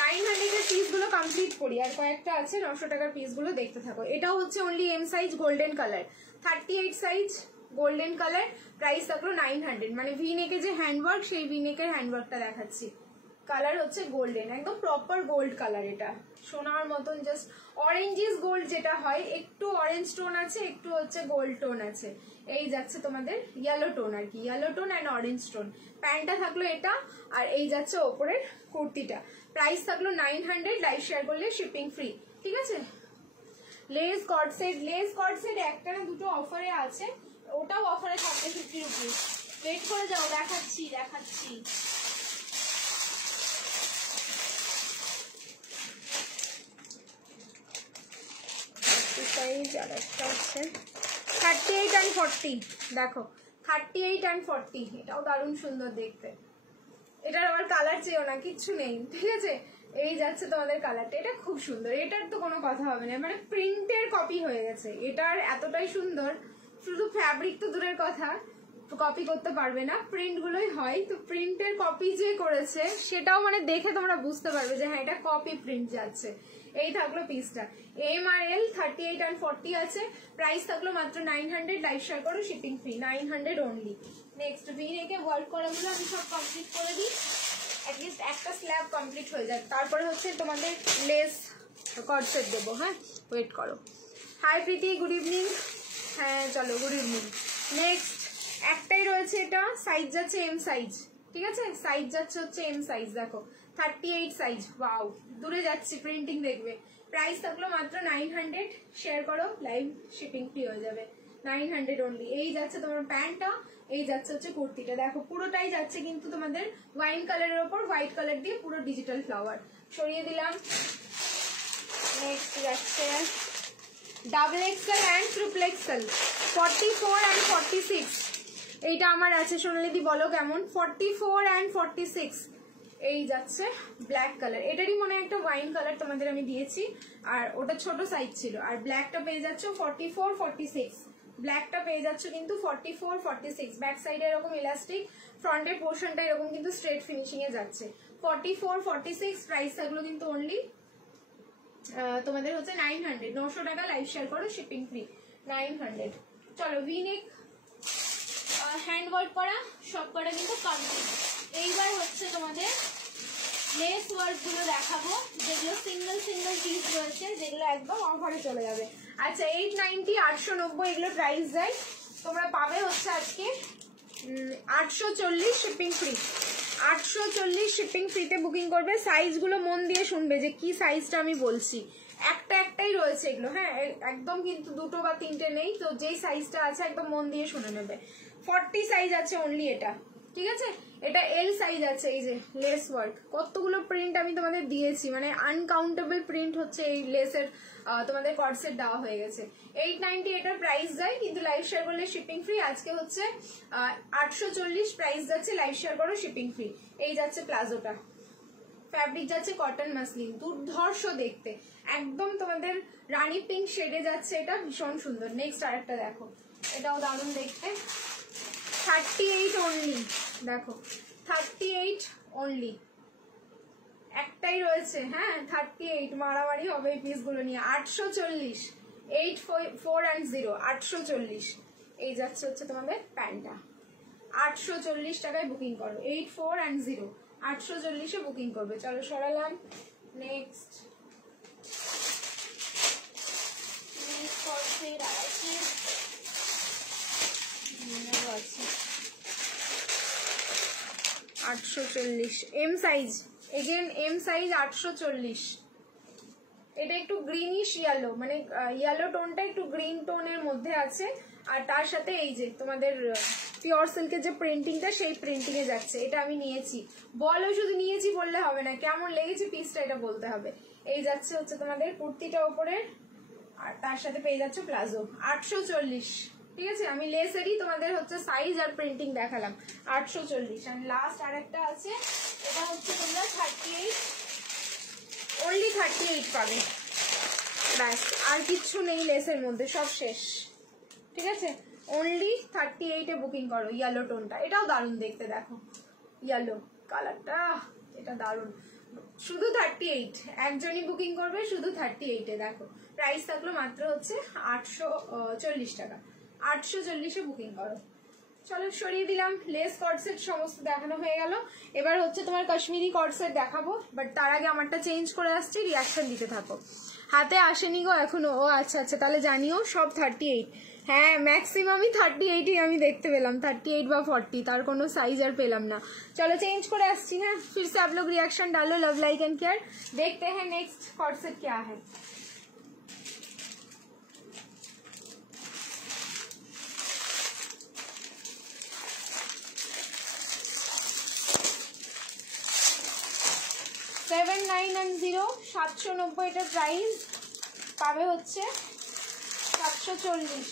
900-এর পিসগুলো কমপ্লিট করি, আর কয়েকটা আছে 900 টাকার পিসগুলো দেখতে থাকো। এটাও হচ্ছে only M size, golden colour, 38 size, golden colour. Price থাকলো 900। মানে ভি নেকে যে হ্যান্ডওয়ার্ক, সেই ভি নেকের হ্যান্ডওয়ার্কটা দেখাচ্ছি। কালার হচ্ছে গোল্ডেন, একদম প্রপার গোল্ড কালার। এটা সোনার মতন, জাস্ট অরেঞ্জিস গোল্ড যেটা হয়, একটু অরেঞ্জ টোন আছে, একটু হচ্ছে গোল্ড টোন আছে। এই যাচ্ছে তোমাদের ইয়েলো টোন আর কি, yellow tone and orange tone. প্যান্টটা থাকলো এটা, আর এই যাচ্ছে ওপরের কুর্তিটা। প্রাইস থাকলো 900, লাইভ শেয়ার করলে শিপিং ফ্রি। ঠিক আছে, লেস কট সেট, লেস কট সেট একটা না দুটো অফারে আছে, ওটাও অফারে থাকবে 50 রুপিস। ওয়েট করে যাও, দেখাচ্ছি দেখাচ্ছি। সাইজ আর একটা হচ্ছে 38 and 40, দেখো 38 and 40, এটাও দারুণ সুন্দর দেখতে। এটার আবার কালার চেয়েও না, কিচ্ছু নেই। ঠিক আছে, এই যাচ্ছে তোমাদের কালারটা, এটা খুব সুন্দর, এটার তো কোনো কথা হবে না। মানে প্রিন্টের কপি হয়ে গেছে এটার, এতটাই সুন্দর। শুধু ফ্যাব্রিক তো দূরের কথা, কপি করতে পারবে না, প্রিন্ট গুলোই হয়। তো প্রিন্টের কপি যে করেছে সেটাও মানে দেখে তোমরা বুঝতে পারবে যে হ্যাঁ এটা কপি প্রিন্ট যাচ্ছে। এই থাকলো পিসটা। M আর L 38 and 40 আছে। প্রাইস থাকলো মাত্র 900, লাইভ শেয়ার করো, shipping free, 900 only. Next V নেকে ওয়ার্ক করাগুলো আমি সব কমপ্লিট করে দিই, অ্যাটলিস্ট একটা স্ল্যাব কমপ্লিট হয়ে যায়। তারপরে হচ্ছে তোমাদের লেস কট সেট দেবো। হ্যাঁ, ওয়েট করো। হাই প্রীতি, গুড ইভিনিং। হ্যাঁ চলো, গুড ইভিনিং। নেক্সট একটাই রয়েছে, এটা সাইজ যাচ্ছে M সাইজ। ঠিক আছে, সাইজ যাচ্ছে হচ্ছে M সাইজ, দেখো 38 সাইজ। ওয়াও, দূরে যাচ্ছে, প্রিন্টিং দেখবে। প্রাইস থাকলো মাত্র 900, শেয়ার করো, লাইভ শিপিং ফ্রি হয়ে যাবে। 900 অনলি। এই যাচ্ছে তোমার প্যান্টটা, এই যাচ্ছে হচ্ছে কুর্তিটা। দেখো পুরোটাই যাচ্ছে কিন্তু তোমাদের ওয়াইন কালারের ওপর হোয়াইট কালার দিয়ে পুরো ডিজিটাল ফ্লাওয়ার। সরিয়ে দিলাম। নেক্সট যাচ্ছে double XL and triple Excel, 44 and 46। এইটা আমার আছে, সোনালিদি বলো কেমন? 44 and 46। এই যাচ্ছে ব্ল্যাক কালার, এটারই মনে হয় একটা ওয়াইন কালার তোমাদের আমি দিয়েছি, আর ওটা ছোট সাইজ ছিল। আর ব্ল্যাকটা পেয়ে যাচ্ছে 44, 46। ব্ল্যাকটা পেয়ে যাচ্ছে কিন্তু 44, 46। ব্যাক সাইডে এরকম ইলাস্টিক, ফ্রন্টের পোর্শনটা এরকম কিন্তু স্ট্রেট ফিনিশিং এ যাচ্ছে। 44, 46 প্রাইস থাকলো কিন্তু অনলি তোমাদের হচ্ছে 900, 900 টাকা। লাইভ শেয়ার করো, শিপিং ফ্রি, 900। চলো ভি নেক হ্যান্ড ওয়ার্ক করা সব করা কিন্তু কমপ্লিট। এইবার হচ্ছে তোমাদের লেস ওয়ার্ক গুলো দেখাবো, যেগুলো সিঙ্গেল সিঙ্গেল পিস রয়েছে, যেগুলো একদম অফারে চলে যাবে। আচ্ছা 890, 890 এগুলো প্রাইস যায়। তোমরা পাবে হচ্ছে আজকে 840 শিপিং ফ্রি। 840 শিপিং ফ্রিতে বুকিং করবে। সাইজগুলো মন দিয়ে শুনবে যে কি সাইজটা আমি বলছি, একটা একটাই রয়েছে এগুলো। হ্যাঁ, একদম কিন্তু দুটো বা তিনটে নেই, তো যেই সাইজটা আছে একদম মন দিয়ে শুনে নেবে। 40 সাইজ আছে অনলি এটা। ঠিক আছে, এটা L সাইজ আছে। এই যে লেস ওয়ার্ক, কতগুলো প্রিন্ট আমি তোমাদের দিয়েছি, মানে আনকাউন্টেবল প্রিন্ট হচ্ছে এই লেসের তোমাদের কর্ডসেট দেওয়া হয়ে গেছে। 890 এটার প্রাইস যায়, কিন্তু লাইভ শেয়ার করলে শিপিং ফ্রি। আজকে হচ্ছে 840 প্রাইস যাচ্ছে, লাইভ শেয়ার করো, শিপিং ফ্রি। এই যাচ্ছে প্লাজোটা, ফ্যাব্রিক যাচ্ছে কটন মাসলিন, দুর্ধর্ষ দেখতে, একদম তোমাদের রানী পিঙ্ক শেডে যাচ্ছে, এটা ভীষণ সুন্দর। নেক্সট আরেকটা দেখো, এটাও দারুণ দেখতে, 38 অনলি। দেখো 38 অনলি, একটাই রয়েছে। হ্যাঁ 38, মারামারি হবে এই পিসগুলো নিয়ে। 840, 8 4 and 0, 840। এই যাচ্ছে হচ্ছে তোমাদের প্যান্টটা, 840 টাকায় বুকিং করো। 8 4 and 0, 840-এ বুকিং করবে। চলো সরালাম। নেক্সট আছে 840 M size, again M size 840। এটা একটু গ্রিনিশ ইয়েলো, মানে ইয়েলো টোনটা একটু গ্রিন টোনের মধ্যে আছে, আর তার সাথে এই যে তোমাদের পিওর সিল্কের যে প্রিন্টিংটা সেই প্রিন্টিং এ যাচ্ছে। এটা আমি নিয়েছি, বলো শুধু নিয়েছি বললে হবে না, কেমন লেগেছে পিসটা এটা বলতে হবে। এই যাচ্ছে হচ্ছে তোমাদের কুর্তিটা ওপরে, আর তার সাথে পেয়ে যাচ্ছে প্লাজো। 840, ঠিক আছে। আমি লেসেরই তোমাদের হচ্ছে সাইজ আর প্রিন্টিং দেখালাম। 840। আর লাস্ট আরেকটা আছে, এটা হচ্ছে তোমরা 38, অনলি 38 পাবে, ব্যাস আর কিচ্ছু নেই লেসের মধ্যে, সব শেষ, ঠিক আছে। অনলি 38-এ বুকিং করো। ইয়েলো টোনটা, এটাও দারুণ দেখতে, দেখো ইয়েলো কালারটা, এটা দারুণ। শুধু 38, একজনই বুকিং করবে শুধু 38-এ। দেখো প্রাইস থাকলো মাত্র হচ্ছে 840 টাকা। 840-এ বুকিং করো। চলো সরিয়ে দিলাম। লেস কর্ডসেট সমস্ত দেখানো হয়ে গেল। এবার হচ্ছে তোমার কাশ্মীরি কর্ডসেট দেখাবো, বাট তার আগে আমারটা চেঞ্জ করে আসছি, রিয়াকশন দিতে থাকো। হাতে আসেনি গো এখনো। ও আচ্ছা আচ্ছা, তাহলে জানিও সব 38। হ্যাঁ ম্যাক্সিমামই 38-ই আমি দেখতে পেলাম, 38 বা 40, তার কোনো সাইজ আর পেলাম না। চলো চেঞ্জ করে আসছি। হ্যাঁ फिर से आप लोग रिएक्शन डालो, लव लाइक एंड केयर। देखते हैं नेक्स्ट कॉर्डसेट क्या है। सेवन 9 and 0, 790 এটার প্রাইস পাবে হচ্ছে 740।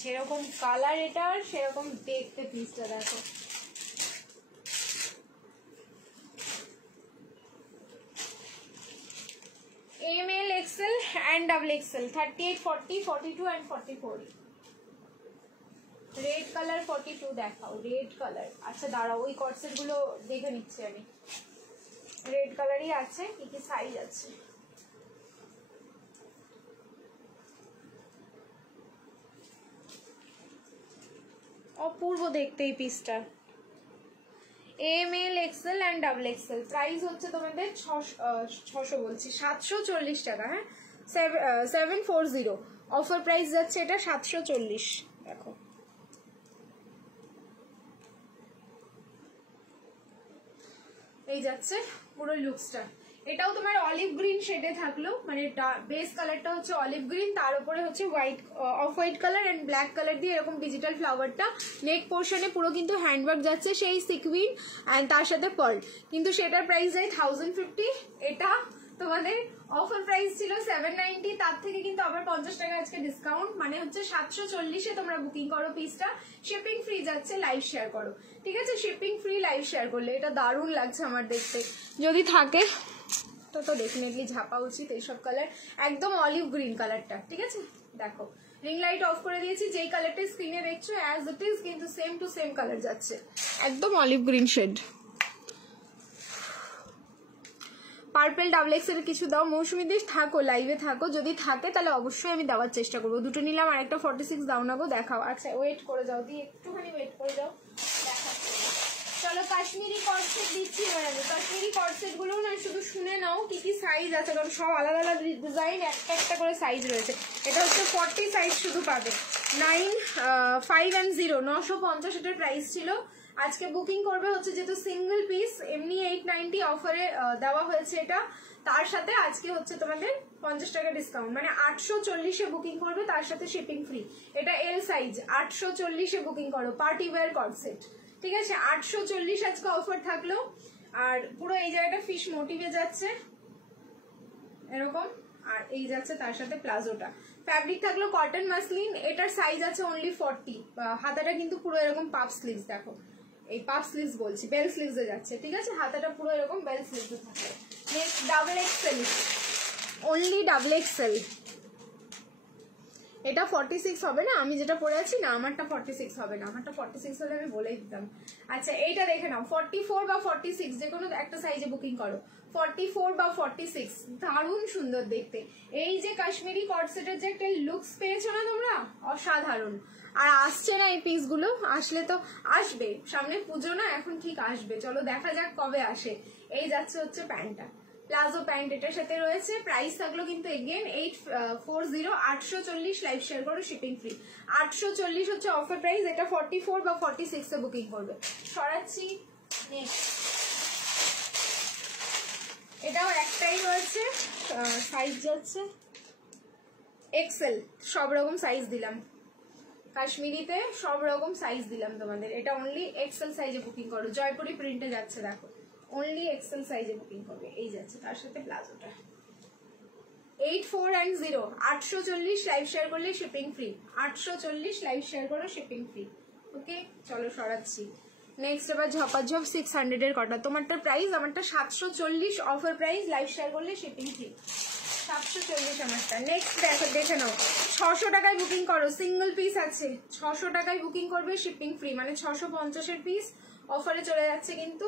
যেরকম কালার এটার সেরকম দেখতে পিসটা দেখো। ML XL and double XL, 38 40 42 and 44। Red colour 42 দেখাও, রেড কালার। আচ্ছা দাঁড়াও, ওই কর্ডসেট গুলো দেখে নিচ্ছি আমি। রেড কালারই আছে, কি কি সাইজ আছে। অপূর্ব দেখতে এই পিসটা। ML XL and double XL, price হচ্ছে তোমাদের 600 বলছি 740 টাকা। হ্যাঁ 740, অফার প্রাইস যাচ্ছে এটা 740। দেখো এই যাচ্ছে পুরো লুকসটা। এটাও তোমার অলিভ গ্রিন শেডে থাকলো, মানে বেস কালারটা হচ্ছে অলিভ গ্রিন, তার উপরে হচ্ছে white, off white colour and black colour দিয়ে এরকম ডিজিটাল ফ্লাওয়ারটা। নেক পোর্শনে পুরো কিন্তু হ্যান্ডওয়ার্ক যাচ্ছে, সেই সিকুইন এন্ড তার সাথে পার্ল, কিন্তু সেটার প্রাইস যায় 1050। এটা তোমাদের অফার প্রাইস ছিল 790, তার থেকে কিন্তু আবার 50 টাকা আজকে ডিসকাউন্ট, মানে হচ্ছে 740-এ তোমরা বুকিং করো পিসটা, শিপিং ফ্রি যাচ্ছে, লাইভ শেয়ার করো, ঠিক আছে? শিপিং ফ্রি লাইভ শেয়ার করলে এটা দারুণ লাগছে আমার দেখতে। যদি থাকে তো ডেফিনেটলি ঝাপা উচিত এইসব কালার, একদম অলিভ গ্রিন কালারটা, ঠিক আছে? দেখো রিং লাইট অফ করে দিয়েছি, যেই কালারটা স্ক্রিনে দেখছো অ্যাজ ইট ইজ কিন্তু সেম টু সেম কালার যাচ্ছে, একদম olive green shade. Purple double XL কিছু দাও, মৌসুমি দেশ থাকো, লাইভে থাকো, যদি থাকে তাহলে অবশ্যই আমি দেওয়ার চেষ্টা করবো। দুটো নিলাম, আর একটা 46 দাও না গো, দেখাও। আচ্ছা ওয়েট করে যাও, দিয়ে একটুখানি ওয়েট করে যাও, দেখাচ্ছি। চলো কাশ্মীরি কর্সেট দিচ্ছি এবার আমি। কাশ্মীরি কর্সেট গুলো না শুধু শুনে নাও কি কি সাইজ আছে, কারণ সব আলাদা আলাদা ডিজাইন, একটা একটা করে সাইজ রয়েছে। এটা হচ্ছে 40 সাইজ শুধু পাবে, 9, 5 and 0, 950 এটার প্রাইস ছিল। আজকে বুকিং করবে হচ্ছে যেহেতু সিঙ্গেল পিস, এমনি 890 অফারে দেওয়া হয়েছে এটা, তার সাথে আজকে হচ্ছে তোমাদের 50 টাকা ডিসকাউন্ট, মানে 840-এ বুকিং করবে, তার সাথে শিপিং ফ্রি। এটা এল সাইজ, 840-এ বুকিং করো, পার্টি ওয়্যার কনসেপ্ট, ঠিক আছে? 840 আজকে অফার থাকলো। আর পুরো এই জায়গাটা ফিশ মোটিভে যাচ্ছে এরকম, আর এই যাচ্ছে তার সাথে প্লাজোটা। ফ্যাব্রিক থাকলো কটন মাসলিন, এটার সাইজ আছে অনলি 40। হাতাটা কিন্তু পুরো এরকম পাফ স্লিভস, দেখো এই পাফ স্লিভস বলছি, বেল স্লিভসে যাচ্ছে, ঠিক আছে? হাতাটা পুরো এরকম বেল স্লিভসে থাকে। Next double XL, only double Excel. এটা 46 হবে না, আমি যেটা পরে আছি না, আমারটা 46 হবে না, আমারটা 46 হলে আমি বলেই দিতাম। আচ্ছা এইটা দেখে নাও, 44 বা 46 যে কোনো একটা সাইজে বুকিং করো, 44 বা 46, দারুণ সুন্দর দেখতে। এই যে কাশ্মীরি কর্সেটের যে একটা লুকস পেয়েছো না তোমরা, অসাধারণ। আর আসছে না এই পিসগুলো, আসলে তো আসবে, সামনে পুজো না, এখন ঠিক আসবে, চলো দেখা যাক কবে আসে। এই যাচ্ছে হচ্ছে প্যান্টটা, প্লাজো প্যান্ট এটার সাথে রয়েছে। প্রাইস থাকলো কিন্তু এগেন 840, 840 লাইভ শেয়ার করো, শিপিং ফ্রি। 840 হচ্ছে অফার প্রাইস, এটা 44 বা 46 এ বুকিং করবে। সরাচ্ছি, এটাও একটাই রয়েছে, সাইজ যাচ্ছে এক্সেল, সব রকম সাইজ দিলাম কাশ্মীরিতে, সব রকম সাইজ দিলাম তোমাদের। এটা অনলি এক্সেল সাইজে বুকিং করো, জয়পুরি প্রিন্টে যাচ্ছে, দেখো অনলি এক্সেল সাইজে বুকিং করবে, এই যাচ্ছে তার সাথে প্লাজোটা। 84 and 0, 840 লাইভ শেয়ার করলে শিপিং ফ্রি, 840 লাইভ শেয়ার করো, শিপিং ফ্রি। ওকে চলো সরাচ্ছি। নেক্সট এবার ঝপাঝপ 600 এর কটা, তোমারটার প্রাইস, আমারটা 740 অফার প্রাইস, লাইভ শেয়ার করলে শিপিং ফ্রি, 740 আমারটা। নেক্সট দেখো, দেখে নাও, 600 টাকায় বুকিং করো, সিঙ্গেল পিস আছে, 600 টাকায় বুকিং করবে, শিপিং ফ্রি, মানে 650-এর পিস অফারে চলে যাচ্ছে কিন্তু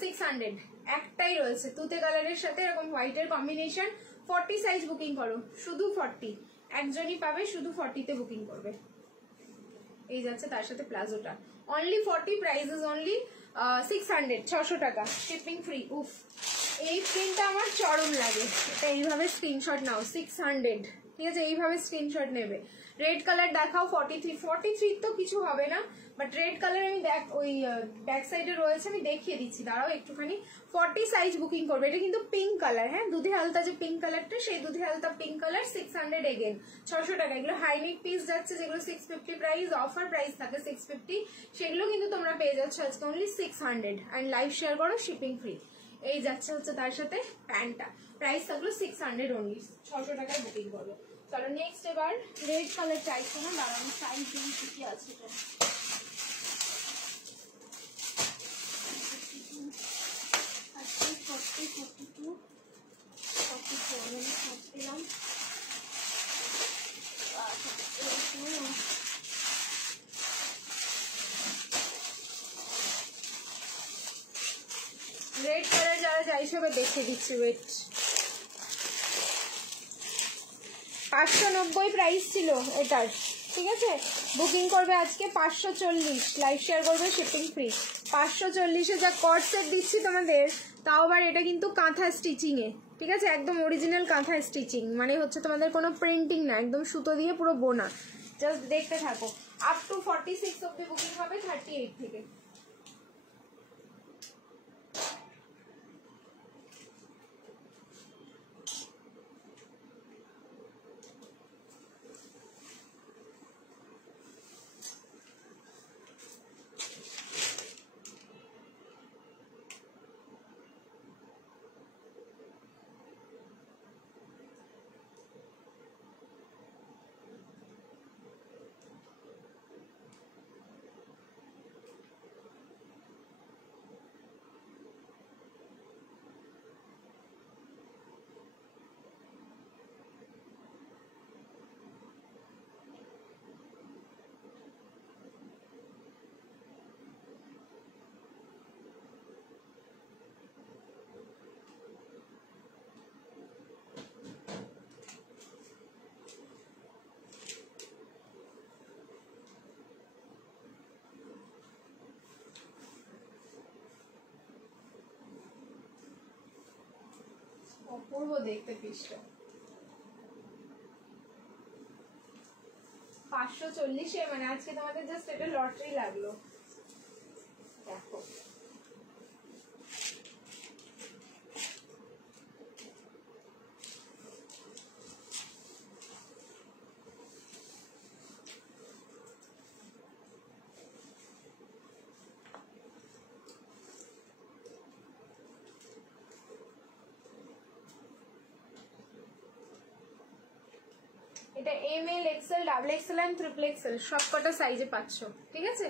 600, একটাই রয়েছে তুতে কালারের সাথে এরকম হোয়াইটের কম্বিনেশন। 40 সাইজ বুকিং করো, শুধু 40, একজনই পাবে, শুধু 40-তে বুকিং করবে। এই যাচ্ছে তার সাথে প্লাজোটা, অনলি 40, প্রাইস ইজ অনলি 600, 600 টাকা, শিপিং ফ্রি। উফ, এই প্রিন্টটা আমার চরম লাগে, এটা এইভাবে স্ক্রিনশট নাও, 600, ঠিক আছে? এইভাবে স্ক্রিনশট নেবে। রেড কালার দেখাও, 43 তো কিছু হবে না, বাট রেড কালার আমি ওই ব্যাক সাইডে রয়েছে, আমি দেখিয়ে দিচ্ছি, দাঁড়াও একটুখানি। 40 সাইজ বুকিং করবে, এটা কিন্তু পিঙ্ক কালার, হ্যাঁ দুধে হালতা যে পিঙ্ক কালারটা, সেই দুধে হালতা পিঙ্ক কালার, 600 এগেন, 600 টাকা। এগুলো হাইনেক পিস যাচ্ছে, যেগুলো 650 প্রাইস, অফার প্রাইস থাকে 650, সেগুলো কিন্তু তোমরা পেয়ে যাচ্ছ আজকে অনলি 600, অ্যান্ড লাইভ শেয়ার করো, শিপিং ফ্রি। এই যাচ্ছে হচ্ছে তার সাথে প্যান্টটা, প্রাইস থাকলো 600 অনলি, 600 টাকায় বুকিং করবে। চলো নেক্সট এবার রেড কালার চাইছো না, দাঁড়ানো সাইজ দিন কি আছে এটা। রেড কালার যারা চাইছে দেখে দিচ্ছি, ওয়েট। 590 প্রাইস ছিল এটার, ঠিক আছে? বুকিং করবে আজকে 540, লাইভ শেয়ার করবে, শিপিং ফ্রি। 540-এ যা কট সেট দিচ্ছি তোমাদের, তাও আবার এটা কিন্তু কাঁথা স্টিচিং এ, ঠিক আছে? একদম অরিজিনাল কাঁথা স্টিচিং, মানে হচ্ছে তোমাদের কোনো প্রিন্টিং না, একদম সুতো দিয়ে পুরো বোনা। জাস্ট দেখতে থাকো, আপ টু 46 অব্দি বুকিং হবে 38 থেকে। অপূর্ব দেখতে পিসটা। 540-এ, মানে আজকে তোমাদের জাস্ট এটা লটারি লাগলো। দেখো এটা M L XL double XL and triple XL সবকটা সাইজে পাচ্ছ, ঠিক আছে?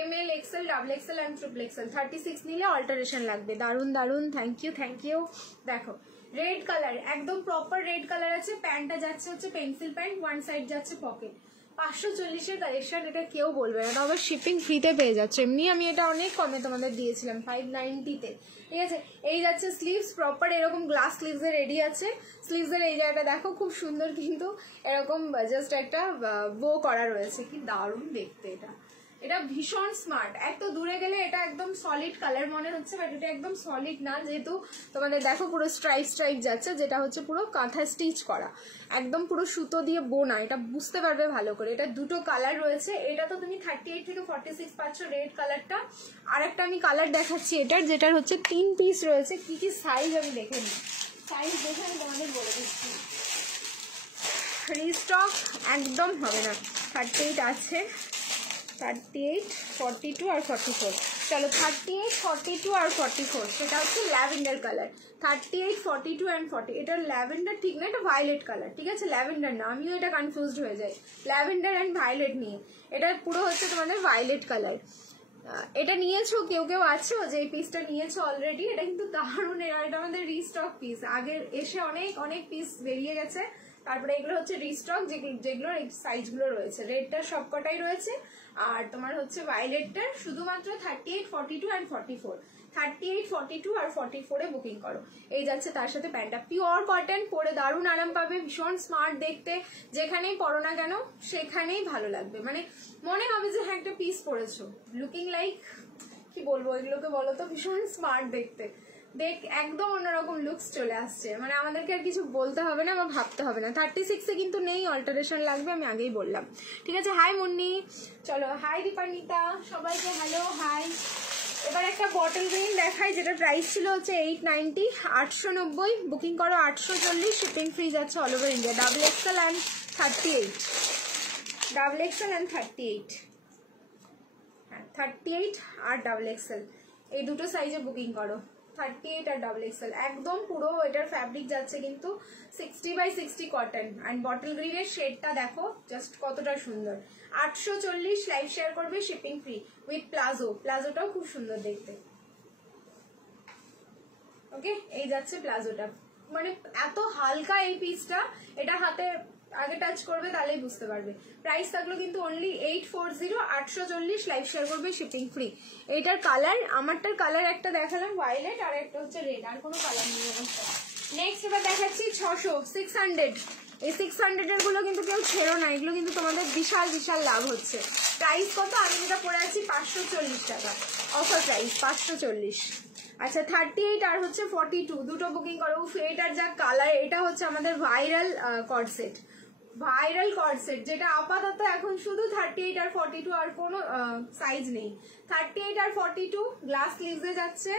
M L XL double XL and triple XL. 36 নিলে অল্টারেশন লাগবে। দারুন দারুন, থ্যাংক ইউ থ্যাংক ইউ। দেখো রেড কালার, একদম প্রপার রেড কালার আছে। প্যান্টটা যাচ্ছে হচ্ছে পেন্সিল প্যান্ট, ওয়ান সাইড যাচ্ছে পকেট। 540-এর কালেকশন, এটা কেউ বলবে না। আবার শিপিং ফ্রিতে পেয়ে যাচ্ছে। এমনি আমি এটা অনেক কমে তোমাদের দিয়েছিলাম 590-তে, ঠিক আছে? এই যাচ্ছে স্লিভস, প্রপার এরকম গ্লাস স্লিভস এর রেডি আছে। স্লিভস এর এই জায়গাটা দেখো খুব সুন্দর, কিন্তু এরকম জাস্ট একটা বো করা রয়েছে। কি দারুণ দেখতে এটা, এটা ভীষণ স্মার্ট। এত দূরে গেলে এটা একদম সলিড কালার মনে হচ্ছে, বাট এটা একদম সলিড না, যেহেতু তোমাদের দেখো পুরো স্ট্রাইপ স্ট্রাইপ যাচ্ছে, যেটা হচ্ছে পুরো কাঁথা স্টিচ করা, একদম পুরো সুতো দিয়ে বোনা। এটা বুঝতে পারবে ভালো করে। এটা দুটো কালার রয়েছে। এটা তো তুমি 38 থেকে 46 পাচ্ছ, রেড কালারটা। আর একটা আমি কালার দেখাচ্ছি এটার, যেটার হচ্ছে 3 পিস রয়েছে। কি কি সাইজ আমি দেখে নিই, সাইজ দেখে আমি তোমাদের বলে দিচ্ছি। রিস্টক একদম হবে না। 38 আছে, 38, 42 আর 44। চলো 38, 42 আর 44, সেটা হচ্ছে ল্যাভেন্ডার কালার। 38, 42 অ্যান্ড 40। এটা ল্যাভেন্ডার ঠিক না, এটা ভায়োলেট কালার, ঠিক আছে? ল্যাভেন্ডার না, আমিও এটা কনফিউজড হয়ে যাই ল্যাভেন্ডার অ্যান্ড ভায়োলেট নিয়ে। এটা পুরো হচ্ছে তোমাদের ভায়োলেট কালার। এটা নিয়েছো কেউ কেউ আছো যে এই পিসটা নিয়েছো অলরেডি। এটা কিন্তু দারুণ, এটা আমাদের রিস্টক পিস। আগের এসে অনেক অনেক পিস বেরিয়ে গেছে, তারপরে এগুলো হচ্ছে রিস্টক, যেগুলোর এই সাইজগুলো রয়েছে। রেডটার সবকটাই রয়েছে, আর তোমার হচ্ছে ভায়োলেটটার শুধুমাত্র 38, 42 অ্যান্ড 44। 38, 42 আর 44-এ বুকিং করো। এই যাচ্ছে তার সাথে প্যান্টটা, পিওর কটন, পরে দারুণ আরাম পাবে, ভীষণ স্মার্ট দেখতে। যেখানেই পরো না কেন সেখানেই ভালো লাগবে, মানে মনে হবে যে হ্যাঁ একটা পিস পরেছো। লুকিং লাইক, কি বলবো এগুলোকে বলো তো, ভীষণ স্মার্ট দেখতে। দেখ একদম অন্যরকম লুকস চলে আসছে, মানে আমাদেরকে আর কিছু বলতে হবে না বা ভাবতে হবে না। 36-এ কিন্তু নেই, অল্টারেশন লাগবে, আমি আগেই বললাম, ঠিক আছে? হাই মুন্নি, চলো হাই দীপান্বিতা, সবাইকে হ্যালো হাই। এবার একটা বটল গ্রিন দেখাই, যেটা প্রাইস ছিল হচ্ছে 890, 890 বুকিং করো। 840 শিপিং ফ্রি যাচ্ছে all over India. Double XL and 38, double XL and 38, হ্যাঁ 38 আর ডাবল এক্সেল, এই দুটো সাইজে বুকিং করো। 38 আর ডাবল এক্সেল, একদম পুরো এটার ফ্যাব্রিক যাচ্ছে কিন্তু 60/60 কটন। অ্যান্ড বটল গ্রিনের শেডটা দেখো জাস্ট কতটা সুন্দর। 840 লাইভ শেয়ার করবে, শিপিং ফ্রি উইথ প্লাজো। প্লাজোটাও খুব সুন্দর দেখতে। ওকে, এই যাচ্ছে প্লাজোটা, মানে এত হালকা এই পিসটা। এটা হাতে আগে টাচ করবে তাহলেই বুঝতে পারবে। প্রাইস থাকলো কিন্তু অনলি 840, 840 লাইভ শেয়ার করবে, শিপিং ফ্রি। এইটার কালার, আমারটার কালার একটা দেখালাম ভায়োলেট, আর একটা হচ্ছে রেড, আর কোনো কালার নেই। নেক্সট এবার দেখাচ্ছি 600, 600। এই 600 এর গুলো কিন্তু কেউ ছেড়ো না, এগুলো কিন্তু তোমাদের বিশাল বিশাল লাভ হচ্ছে। প্রাইস কত? আমি যেটা পরে আছি 540 টাকা, অফার প্রাইস 540। আচ্ছা 38 আর হচ্ছে 42 দুটো বুকিং করো। এটার যা কালার, এটা হচ্ছে আমাদের ভাইরাল কর্ডসেট, ভাইরাল কর্ডসেট, যেটা আপাতত এখন শুধু 38 আর 42, আর কোনো সাইজ নেই। 38 আর 42 গ্লাস স্লিভসে যাচ্ছে।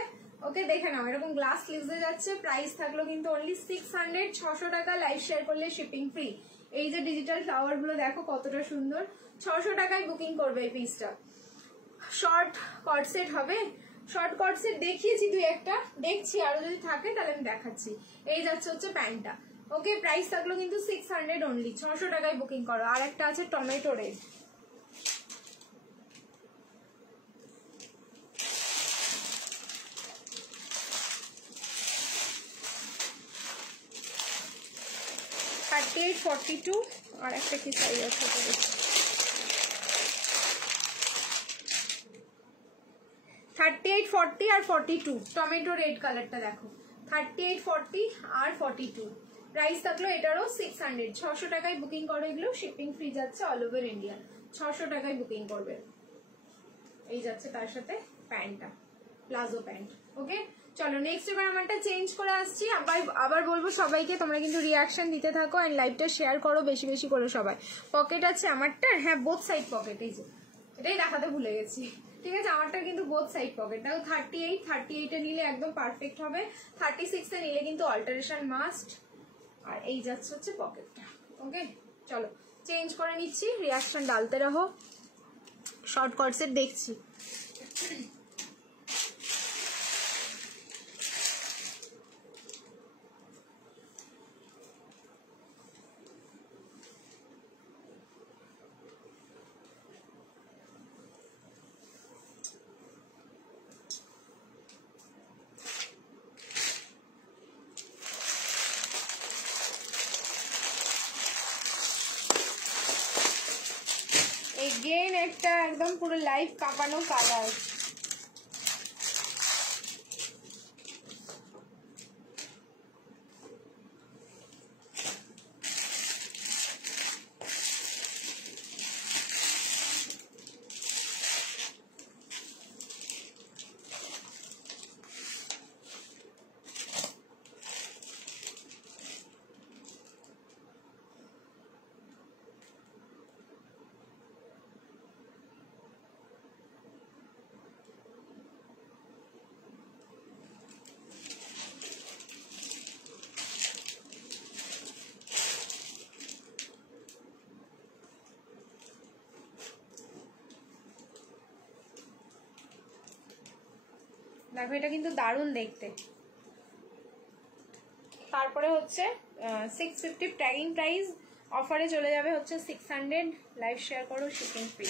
ওকে দেখে নাও, এরকম গ্লাস স্লিভসে যাচ্ছে। প্রাইস থাকলো কিন্তু অনলি 600, 600 টাকা। লাইভ শেয়ার করলে শিপিং ফ্রি। এই যে ডিজিটাল ফ্লাওয়ার গুলো দেখো কতটা সুন্দর, 600 টাকায় বুকিং করবে এই পিসটা। শর্ট কর্ডসেট হবে, শর্ট কর্ডসেট দেখিয়েছি দুই একটা, দেখছি আরো যদি থাকে তাহলে আমি দেখাচ্ছি। এই যাচ্ছে হচ্ছে প্যান্টটা। ওকে, প্রাইস থাকলো কিন্তু 600 অনলি, 600 টাকায় বুকিং করো। আর একটা আছে টমেটো রেড,38, 42, আর একটা কি সাইজ আছে 38, 40 আর 42। টমেটো রেড কালারটা দেখো, 38, 40 আর 42। প্রাইস থাকলো এটারও 600, 600 টাকায় বুকিং করো। এগুলো শিপিং ফ্রি যাচ্ছে অল ওভার ইন্ডিয়া, 600 টাকায় বুকিং করবে। এই যাচ্ছে তার সাথে প্যান্টটা, প্লাজো প্যান্ট। ওকে, চলো নেক্সট এবার আমারটা চেঞ্জ করে আসছি। আবার বলবো সবাইকে তোমরা কিন্তু রিয়াকশন দিতে থাকো অ্যান্ড লাইভটা শেয়ার করো বেশি বেশি করে সবাই। পকেট আছে আমারটা, হ্যাঁ বোথ সাইড পকেট, এই যে এটাই দেখাতে ভুলে গেছি, ঠিক আছে। আমারটা কিন্তু বোথ সাইড পকেট। দেখো 38 এ নিলে একদম পারফেক্ট হবে, 36 এ নিলে কিন্তু অল্টারেশন মাস্ট। আর এই যাচ্ছে হচ্ছে পকেটটা। ওকে চলো চেঞ্জ করে নিচ্ছি, রিয়াকশন ডালতে রহো, শর্ট কটসেট দেখছি। এগেইন একটা একদম পুরো লাইভ কাঁপানো কালার। দেখো এটা কিন্তু দারুণ দেখতে। তারপরে হচ্ছে 650 ট্যাগিং প্রাইস, অফারে চলে যাবে হচ্ছে 600। লাইভ শেয়ার করো, শিপিং ফ্রি।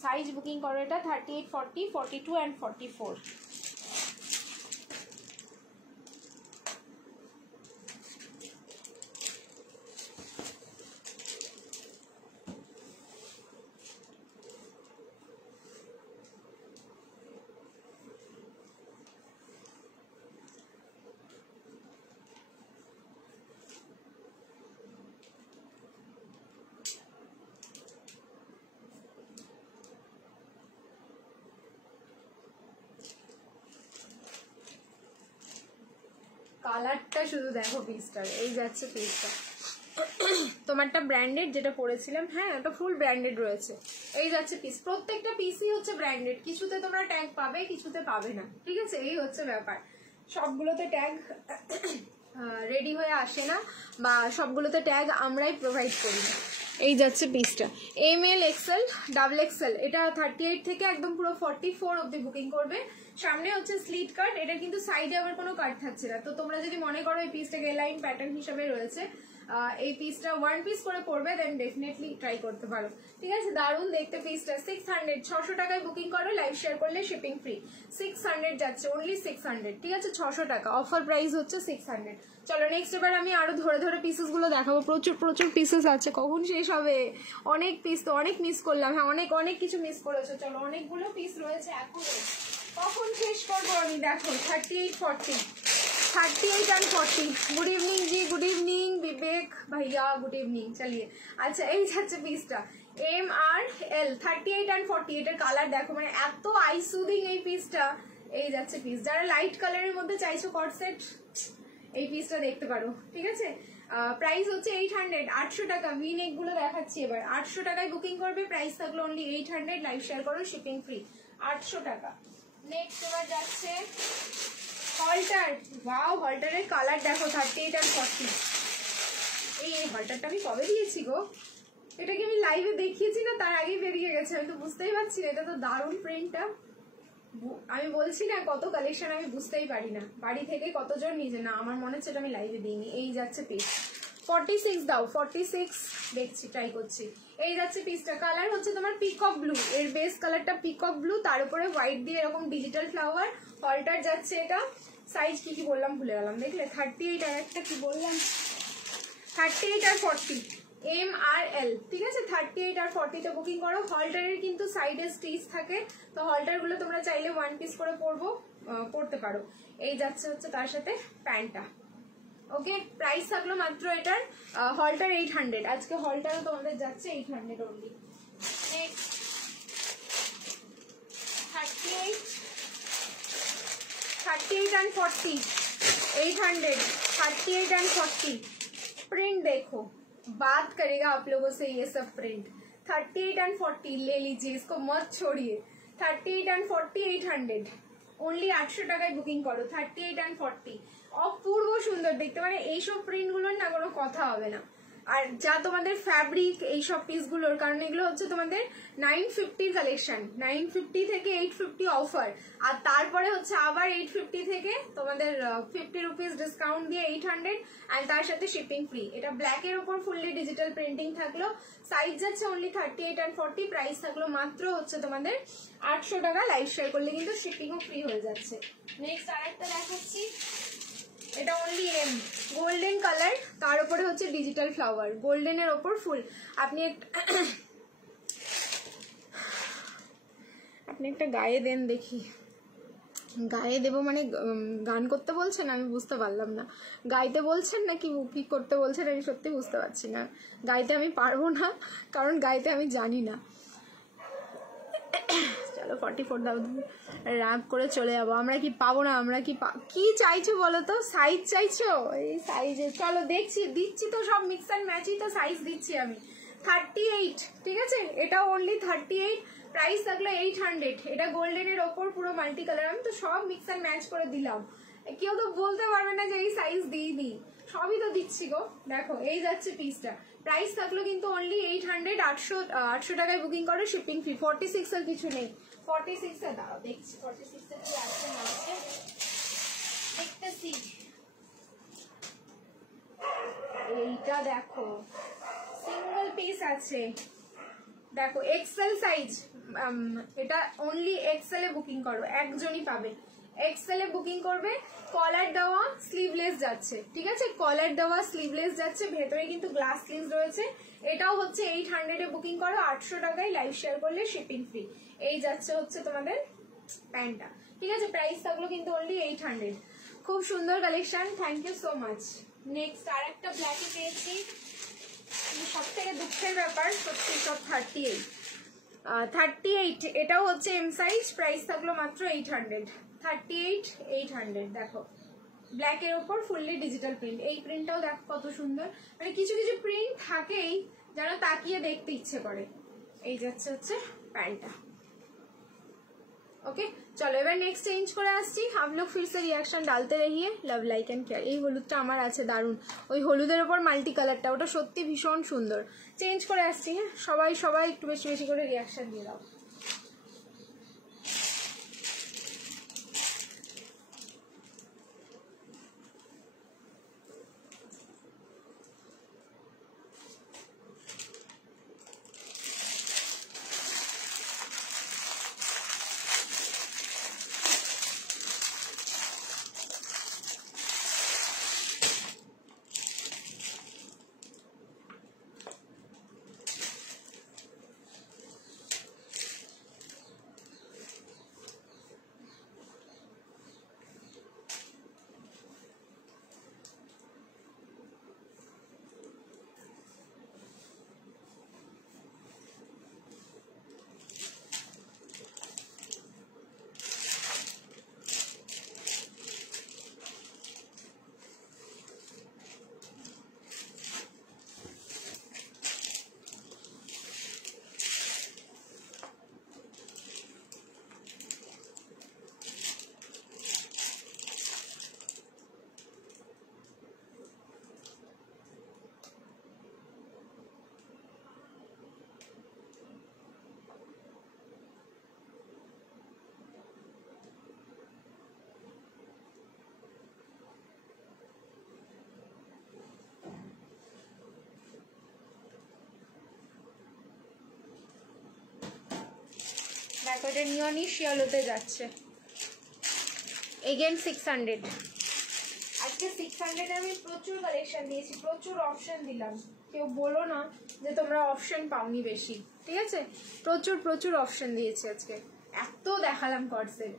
সাইজ বুকিং করো এটা 38, 40, 42 অ্যান্ড 44। কালারটা শুধু দেখো পিসটার, এই যাচ্ছে পিসটা। তোমারটা ব্র্যান্ডেড যেটা পরেছিলাম, হ্যাঁ এটা ফুল ব্র্যান্ডেড রয়েছে। এই যাচ্ছে পিস, প্রত্যেকটা পিসই হচ্ছে ব্র্যান্ডেড, কিছুতে তোমরা ট্যাগ পাবে কিছুতে পাবে না, ঠিক আছে। এই হচ্ছে ব্যাপার, সবগুলোতে ট্যাগ রেডি হয়ে আসে না, বা সবগুলোতে ট্যাগ আমরাই প্রোভাইড করি না। এই যাচ্ছে পিসটা, ML XL ডাবল XL, এটা 38 থেকে একদম পুরো 44 অব্দি বুকিং করবে। সামনে হচ্ছে স্লিট কাট, এটা কিন্তু সাইডে আবার কোনো কাট থাকছে না। তো তোমরা যদি মনে করো এই পিসটা গেলাইন প্যাটার্ন হিসাবে রয়েছে, এই পিসটা 1 পিস করে পড়বে, দেন ডেফিনেটলি ট্রাই করতে পারো, ঠিক আছে। দারুণ দেখতে পিসটা। 600, 600 টাকায় বুকিং করো, লাইভ শেয়ার করলে শিপিং ফ্রি। 600 যাচ্ছে, অনলি 600, ঠিক আছে। 600 টাকা অফার প্রাইস হচ্ছে 600। চলো নেক্সট এবার আমি আরো ধরে ধরে পিসেস গুলো দেখাবো। প্রচুর প্রচুর পিসেস আছে, কখন শেষ হবে? অনেক পিস তো, অনেক মিস করলাম, হ্যাঁ অনেক অনেক কিছু মিস করেছো। চলো অনেকগুলো পিস রয়েছে এখনো, কখন শেষ করবো আমি? দেখো 38, 40, 38 and 40। गुड इवनिंग जी, गुड इवनिंग विवेक भैया, गुड इवनिंग। चलिए अच्छा এই যাচ্ছে পিসটা MRL 38 and 40। এটার কালার দেখো, মানে এত আই সুদিং এই পিসটা। এই যাচ্ছে পিস, যারা লাইট কালারের মধ্যে চাইছো কট সেট, এই পিসটা দেখতে পারো, ঠিক আছে। প্রাইস হচ্ছে 800, 800 টাকা। ভি নেক গুলো দেখাচ্ছি এবার। 800 টাকায় বুকিং করবে, প্রাইস থাকলো অনলি 800। লাইভ শেয়ার করো, শিপিং ফ্রি, 800 টাকা। নেক্সট এবার যাচ্ছে হলটার। ওয়াও, হলটারের কালার দেখো 38 আর 40। এই হলটারটা আমি কবে দিয়েছি গো? এটা কি আমি লাইভে দেখিয়েছি না তার আগেই বেরিয়ে গেছে? আমি তো বুঝতেই পারছি না। এটা তো দারুণ প্রিন্টটা। আমি বলছি না কত কালেকশন আমি বুঝতেই পারি না, বাড়ি থেকে কতজন নিজে না, আমার মনে হচ্ছে এটা আমি লাইভে দিইনি। এই যাচ্ছে পিস 46 দাও, 46 দেখছি, ট্রাই করছি। এই যাচ্ছে পিসটা, কালার হচ্ছে তোমার পিকক ব্লু, এর বেস কালারটা পিকক ব্লু, তার উপরে হোয়াইট দিয়ে এরকম ডিজিটাল ফ্লাওয়ার। হলটার যাচ্ছে এটা, সাইজ কি কি বললাম ভুলে গেলাম, দেখলে 38 আর একটা কি বললাম, 38 আর 40 MRL, ঠিক আছে। 38 আর 40তে বুকিং করো। হলটারের কিন্তু সাইডে স্টিচ থাকে, তো হলটার গুলো তোমরা চাইলে 1 পিস করে পড়তে পারো। এই যাচ্ছে হচ্ছে তার সাথে প্যান্টটা। ওকে, প্রাইস থাকলো মাত্র এটার হলটার 800। আজকে হলটারও তোমাদের যাচ্ছে 800 only. Next 38, 38 and 40, 800, 38 and 40. Print देखो, बात करेगा आप लोगों से ये सब प्रिंट. 38 and 40 ले लीजिए, इसको मत छोड़िए. 38 and 40, 800. ओनলি 800 টাকায় বুকিং করো. 38 and 40 অপূর্ব সুন্দর দেখতে, মানে এইসব প্রিন্টগুলোর না কোনো কথা হবে না. আর যা তোমাদের ফ্যাব্রিক এইসব পিসগুলোর, কারণ এগুলো হচ্ছে তোমাদের 950 কালেকশন, 950 থেকে 850 অফার, আর তারপরে হচ্ছে আবার 850 থেকে তোমাদের 50 রুপিস ডিসকাউন্ট দিয়ে 800, আর তার সাথে শিপিং ফ্রি. এটা ব্ল্যাকের উপর ফুললি ডিজিটাল প্রিন্টিং থাকলো. সাইজ যাচ্ছে অনলি 38 and 40, প্রাইস থাকলো মাত্র হচ্ছে তোমাদের 800 টাকা. লাইভ শেয়ার করলে কিন্তু শিপিংও ফ্রি হয়ে যাচ্ছে. নেক্সট আরেকটা দেখাচ্ছি, এটা অনলি এম গোল্ডেন কালার, তার উপরে হচ্ছে ডিজিটাল ফ্লাওয়ার, গোল্ডেনের ওপর ফুল. আপনি একটা গায়ে দেন দেখি. গায়ে দেবো মানে গান করতে বলছেন? আমি বুঝতে পারলাম না. গাইতে বলছেন নাকি কি করতে বলছেন আমি সত্যি বুঝতে পারছি না. গাইতে আমি পারবো না, কারণ গাইতে আমি জানি না. চলো 44 দাও, রাগ করে চলে যাবো. আমরা কি পাবো না? আমরা কি চাইছো বলো তো? সাইজ চাইছো? এই সাইজে চলো দেখছি, দিচ্ছি তো সব মিক্স অ্যান্ড ম্যাচই তো সাইজ দিচ্ছি আমি. 38, ঠিক আছে, এটা অনলি 38, প্রাইস থাকলো 800. এটা গোল্ডেনের ওপর পুরো মাল্টি কালার, আমি তো সব মিক্স অ্যান্ড ম্যাচ করে দিলাম. কেউ তো বলতে পারবে না যে এই সাইজ দিইনি, সবই তো দিচ্ছি গো. দেখো এই যাচ্ছে পিসটা, প্রাইস থাকলো কিন্তু অনলি 800. 800 টাকায় বুকিং করো, শিপিং ফ্রি. 46 এর কিছু নেই. 46 এ দাও দেখছি, 46 এর কি আছে না আছে দেখতেছি. এইটা দেখো সিঙ্গেল পিস আছে, দেখো এক্সেল সাইজ. এটা অনলি এক্সেল এ বুকিং করো, একজনই পাবে. এক্সেল এ বুকিং করবে, কলার দেওয়া স্লিভলেস যাচ্ছে, ঠিক আছে, কলার দেওয়া স্লিভলেস যাচ্ছে, ভেতরে কিন্তু গ্লাস স্লিভস রয়েছে. এটাও হচ্ছে 800 এ বুকিং করো, 800 টাকায় লাইভ শেয়ার করলে শিপিং ফ্রি. এই যাচ্ছে হচ্ছে তোমাদের প্যান্টটা, ঠিক আছে, প্রাইস থাকলো কিন্তু অনলি 800. খুব সুন্দর collection, thank you so much. Next আর একটা ব্ল্যাকে পেয়েছি, সব থেকে দুঃখের ব্যাপার সত্যি, সব 38. এটাও হচ্ছে এম সাইজ, প্রাইস থাকলো মাত্র 800. 38, 800. দেখো ব্ল্যাকের ওপর ফুললি ডিজিটাল প্রিন্ট. এই প্রিন্টটাও দেখো কত সুন্দর, মানে কিছু কিছু প্রিন্ট থাকেই যেন তাকিয়ে দেখতে ইচ্ছে করে. এই যাচ্ছে হচ্ছে প্যান্টটা. ओके चलो এবার নেক্সট চেঞ্জ করে আসছি. आप लोग फिर से रिएक्शन डालते रहिए. Love like and care. এই হলুদটা আমার আছে দারুন, ওই হলুদের উপর মাল্টি কালারটা, ওটা সত্যি ভীষণ সুন্দর. চেঞ্জ করে আসছি. হ্যাঁ সবাই সবাই একটু বেশি বেশি করে রিয়াকশন দিয়ে দাও. দেখো এটা নিয়নিশ ইয়েলোতে যাচ্ছে, এগেন 600. আজকে 600 আমি প্রচুর কালেকশন দিয়েছি, প্রচুর অপশন দিলাম. কেউ বলো না যে তোমরা অপশন পাওনি বেশি, ঠিক আছে, প্রচুর প্রচুর অপশন দিয়েছি আজকে. এত দেখালাম কর্ডসেট,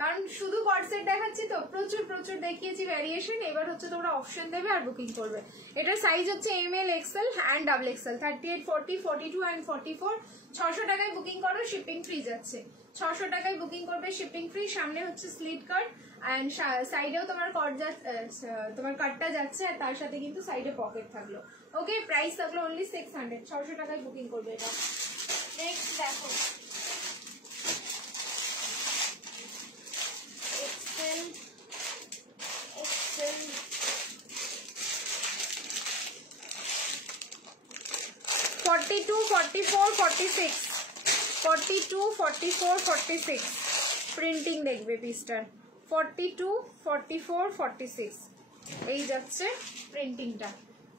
কারণ শুধু কর্ডসেট দেখাচ্ছি তো, প্রচুর প্রচুর দেখিয়েছি ভ্যারিয়েশন. এবার হচ্ছে তোমরা অপশন দেবে আর বুকিং করবে. এটার সাইজ হচ্ছে ML, XL and XXL, 38, 40, 42 and 44. 600 টাকায় বুকিং করো, শিপিং ফ্রি যাচ্ছে. 600 টাকায় বুকিং করবে, শিপিং ফ্রি. সামনে হচ্ছে স্লিট কার্ড, অ্যান্ড সাইডেও তোমার তোমার কাটটা যাচ্ছে, আর তার সাথে কিন্তু সাইডে পকেট থাকলো। ওকে, প্রাইস থাকলো অনলি 600, 600 টাকায় বুকিং করবে এটা। নেক্সট দেখো এক্সেল 42, 44, 46, 42, 44, 46 প্রিন্টিং দেখবে পিসটার। 42, 44, 46 এই যাচ্ছে প্রিন্টিংটা।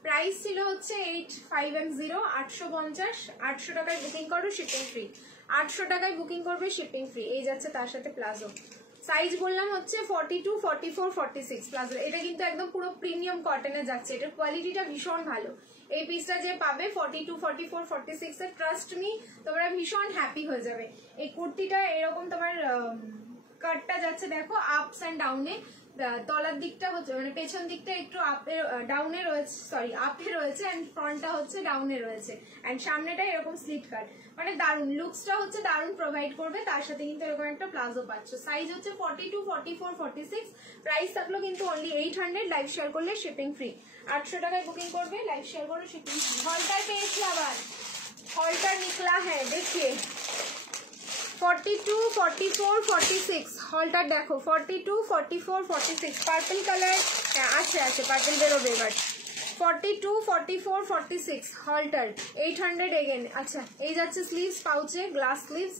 প্রাইস ছিল হচ্ছে 8510, 850, 800 টাকায় বুকিং করো, শিপিং ফ্রি। 800 টাকায় বুকিং করবে, শিপিং ফ্রি। এই যাচ্ছে তার সাথে প্লাজো। সাইজ বললাম হচ্ছে 42, 44, 46 প্লাজো। এটা কিন্তু একদম পুরো প্রিমিয়াম কটনে যাচ্ছে, এটার কোয়ালিটিটা ভীষণ ভালো। এই পিসটা যে পাবে 42, 44, 46 এর, ট্রাস্ট মি তোমরা ভীষণ হ্যাপি হয়ে যাবে। এই কুর্তিটা এরকম তোমার কাটটা যাচ্ছে দেখো আপস অ্যান্ড ডাউনে, তলার দিকটা হচ্ছে মানে পেছন দিকটা একটু ডাউনে রয়েছে, সরি আপে রয়েছে, অ্যান্ড ফ্রন্টটা হচ্ছে ডাউনে রয়েছে, অ্যান্ড সামনেটা এরকম স্লিট কাট। মানে দারুন লুকসটা হচ্ছে দারুন প্রোভাইড করবে। তার সাথে কিন্তু এরকম একটা প্লাজো পাচ্ছ। সাইজ হচ্ছে 42, 44, 46। প্রাইস থাকলো কিন্তু অনলি 800, লাইভ শেয়ার করলে শিপিং ফ্রি। 800 টাকায় বুকিং করবে, লাইভ শেয়ার করলে শিপিং ফ্রি। হলটার পেয়েছি আবার, হলটার নিকলা হ্যাঁ দেখিয়ে 42, 44, 46 হলটার দেখো 42, 44, 46 পার্পল কালার আছে, পার্পল বেরোবে এবার। 42, 44, 46 হলটার 800 এগেন। আচ্ছা, এই যাচ্ছে স্লিভস পাউচে, গ্লাস স্লিভস,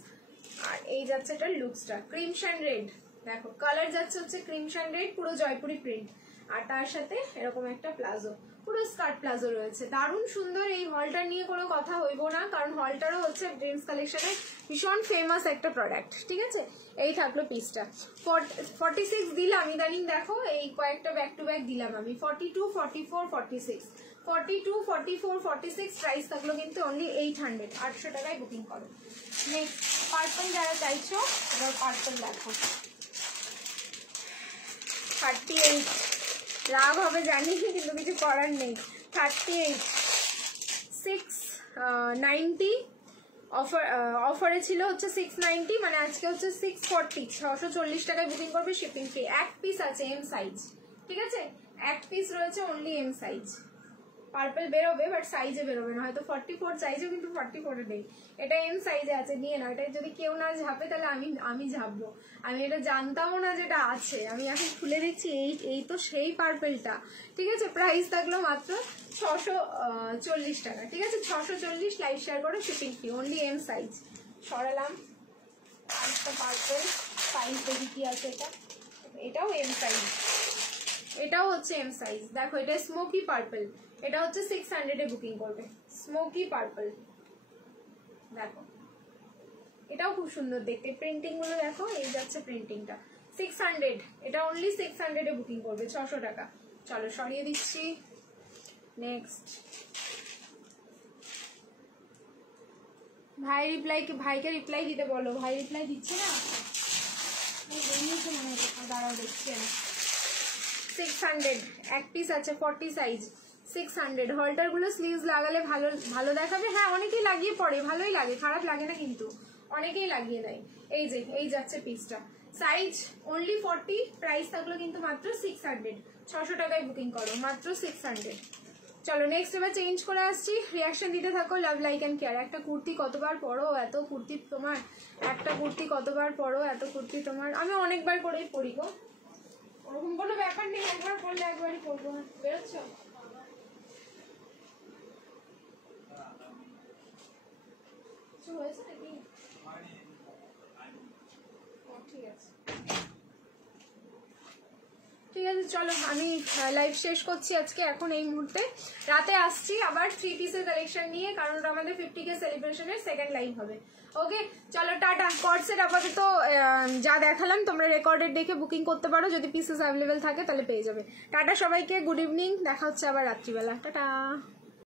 আর এই যাচ্ছে এটার লুকসটা ক্রিমশন রেড। দেখো কালার যাচ্ছে হচ্ছে ক্রিমশন রেড, পুরো জয়পুরি প্রিন্ট, আর তার সাথে এরকম একটা প্লাজো, পুরো স্কার্ট প্লাজো রয়েছে। দারুণ সুন্দর। এই হলটার নিয়ে কোনো কথা হইব না, কারণ হলটারও হচ্ছে ড্রিমস কালেকশনের ভীষণ ফেমাস একটা প্রোডাক্ট। ঠিক আছে, এই থাকলো পিসটা। 46 দিলাম ইদানিং, দেখো এই কয়েকটা ব্যাক টু ব্যাক দিলাম আমি। 42, 44, 46, 42, 44, 46 প্রাইস থাকলো কিন্তু অনলি 800, 800 টাকায় বুকিং করো। নেক্সট পার্পল যারা চাইছো, এবার পার্পল দেখো 38, রাগ হবে জানি কিন্তু কিছু করার নেই। 38, 690 অফারে ছিল হচ্ছে 690, মানে আজকে হচ্ছে 640, 640 টাকায় বুকিং করবে, শিপিং ফ্রি। এক পিস আছে এম সাইজ, ঠিক আছে, এক পিস রয়েছে অনলি এম সাইজ। পার্পল বেরোবে বাট সাইজে বেরোবে না, হয়তো 44 চাইছেও কিন্তু 44 নেই। এটা এম সাইজে আছে, নিয়ে না। এটা যদি কেউ না ঝাপে তাহলে আমি ঝাপবো। আমি এটা জানতামও না যেটা আছে, আমি এখন খুলে দেখছি এই তো সেই পার্পলটা। ঠিক আছে, প্রাইস থাকলো মাত্র 640 টাকা। ঠিক আছে, 640, লাইভ শেয়ার করে shipping free, only M size. সরালাম একটা পার্পল, সাইজ দেখি কি আছে। এটাও এম সাইজ, এটাও হচ্ছে এম সাইজ। দেখো এটা স্মোকি পার্পল, এটা হচ্ছে 600 এ বুকিং করবে। স্মোকি পার্পল দেখো, এটাও খুব সুন্দর দেখতে, প্রিন্টিং গুলো দেখো, এই যাচ্ছে প্রিন্টিংটা। 600, এটা অনলি 600 এ বুকিং করবে, 600 টাকা। চলো সরিয়ে দিচ্ছি। নেক্সট ভাইকে রিপ্লাই দিতে বলো, ভাই রিপ্লাই দিচ্ছে না, দাঁড়াও দেখছি আমি। 600 এক পিস আছে, 40 সাইজ, 600। হলটার গুলো স্লিভস লাগালে ভালো দেখাবে। হ্যাঁ, অনেকেই লাগিয়ে পড়ে, ভালোই লাগে, খারাপ লাগে না কিন্তু, অনেকেই লাগিয়ে দেয়। এই যে এই যাচ্ছে পিসটা, সাইজ অনলি 40, প্রাইস থাকলো কিন্তু মাত্র 600, 600 টাকায় বুকিং করো, মাত্র 600। চলো নেক্সট এবার চেঞ্জ করে আসছি, রিয়াকশন দিতে থাকো। Love like and care. একটা কুর্তি কতবার পরো, এত কুর্তি তোমার, একটা কুর্তি কতবার পরো, এত কুর্তি তোমার। আমি অনেকবার করেই পরি গো, ওরকম কোনো ব্যাপার নেই, একবার পড়লে একবারই পড়বো। বেরোচ্ছ? কিছু হয়েছে নাকি? ঠিক আছে, ঠিক আছে, চলো আমি লাইভ শেষ করছি আজকে, এখন এই মুহূর্তে। রাতে আসছি আবার 3 পিসের কালেকশন নিয়ে, কারণ আমাদের 50K সেলিব্রেশনের সেকেন্ড লাইভ হবে। ওকে চলো, টাটা। কর্ডসেট আপাতত যা দেখালাম তোমরা রেকর্ডেড দেখে বুকিং করতে পারো, যদি পিসেস অ্যাভেলেবেল থাকে তাহলে পেয়ে যাবে। টাটা সবাইকে, গুড ইভিনিং, দেখা হচ্ছে আবার রাত্রিবেলা। টাটা।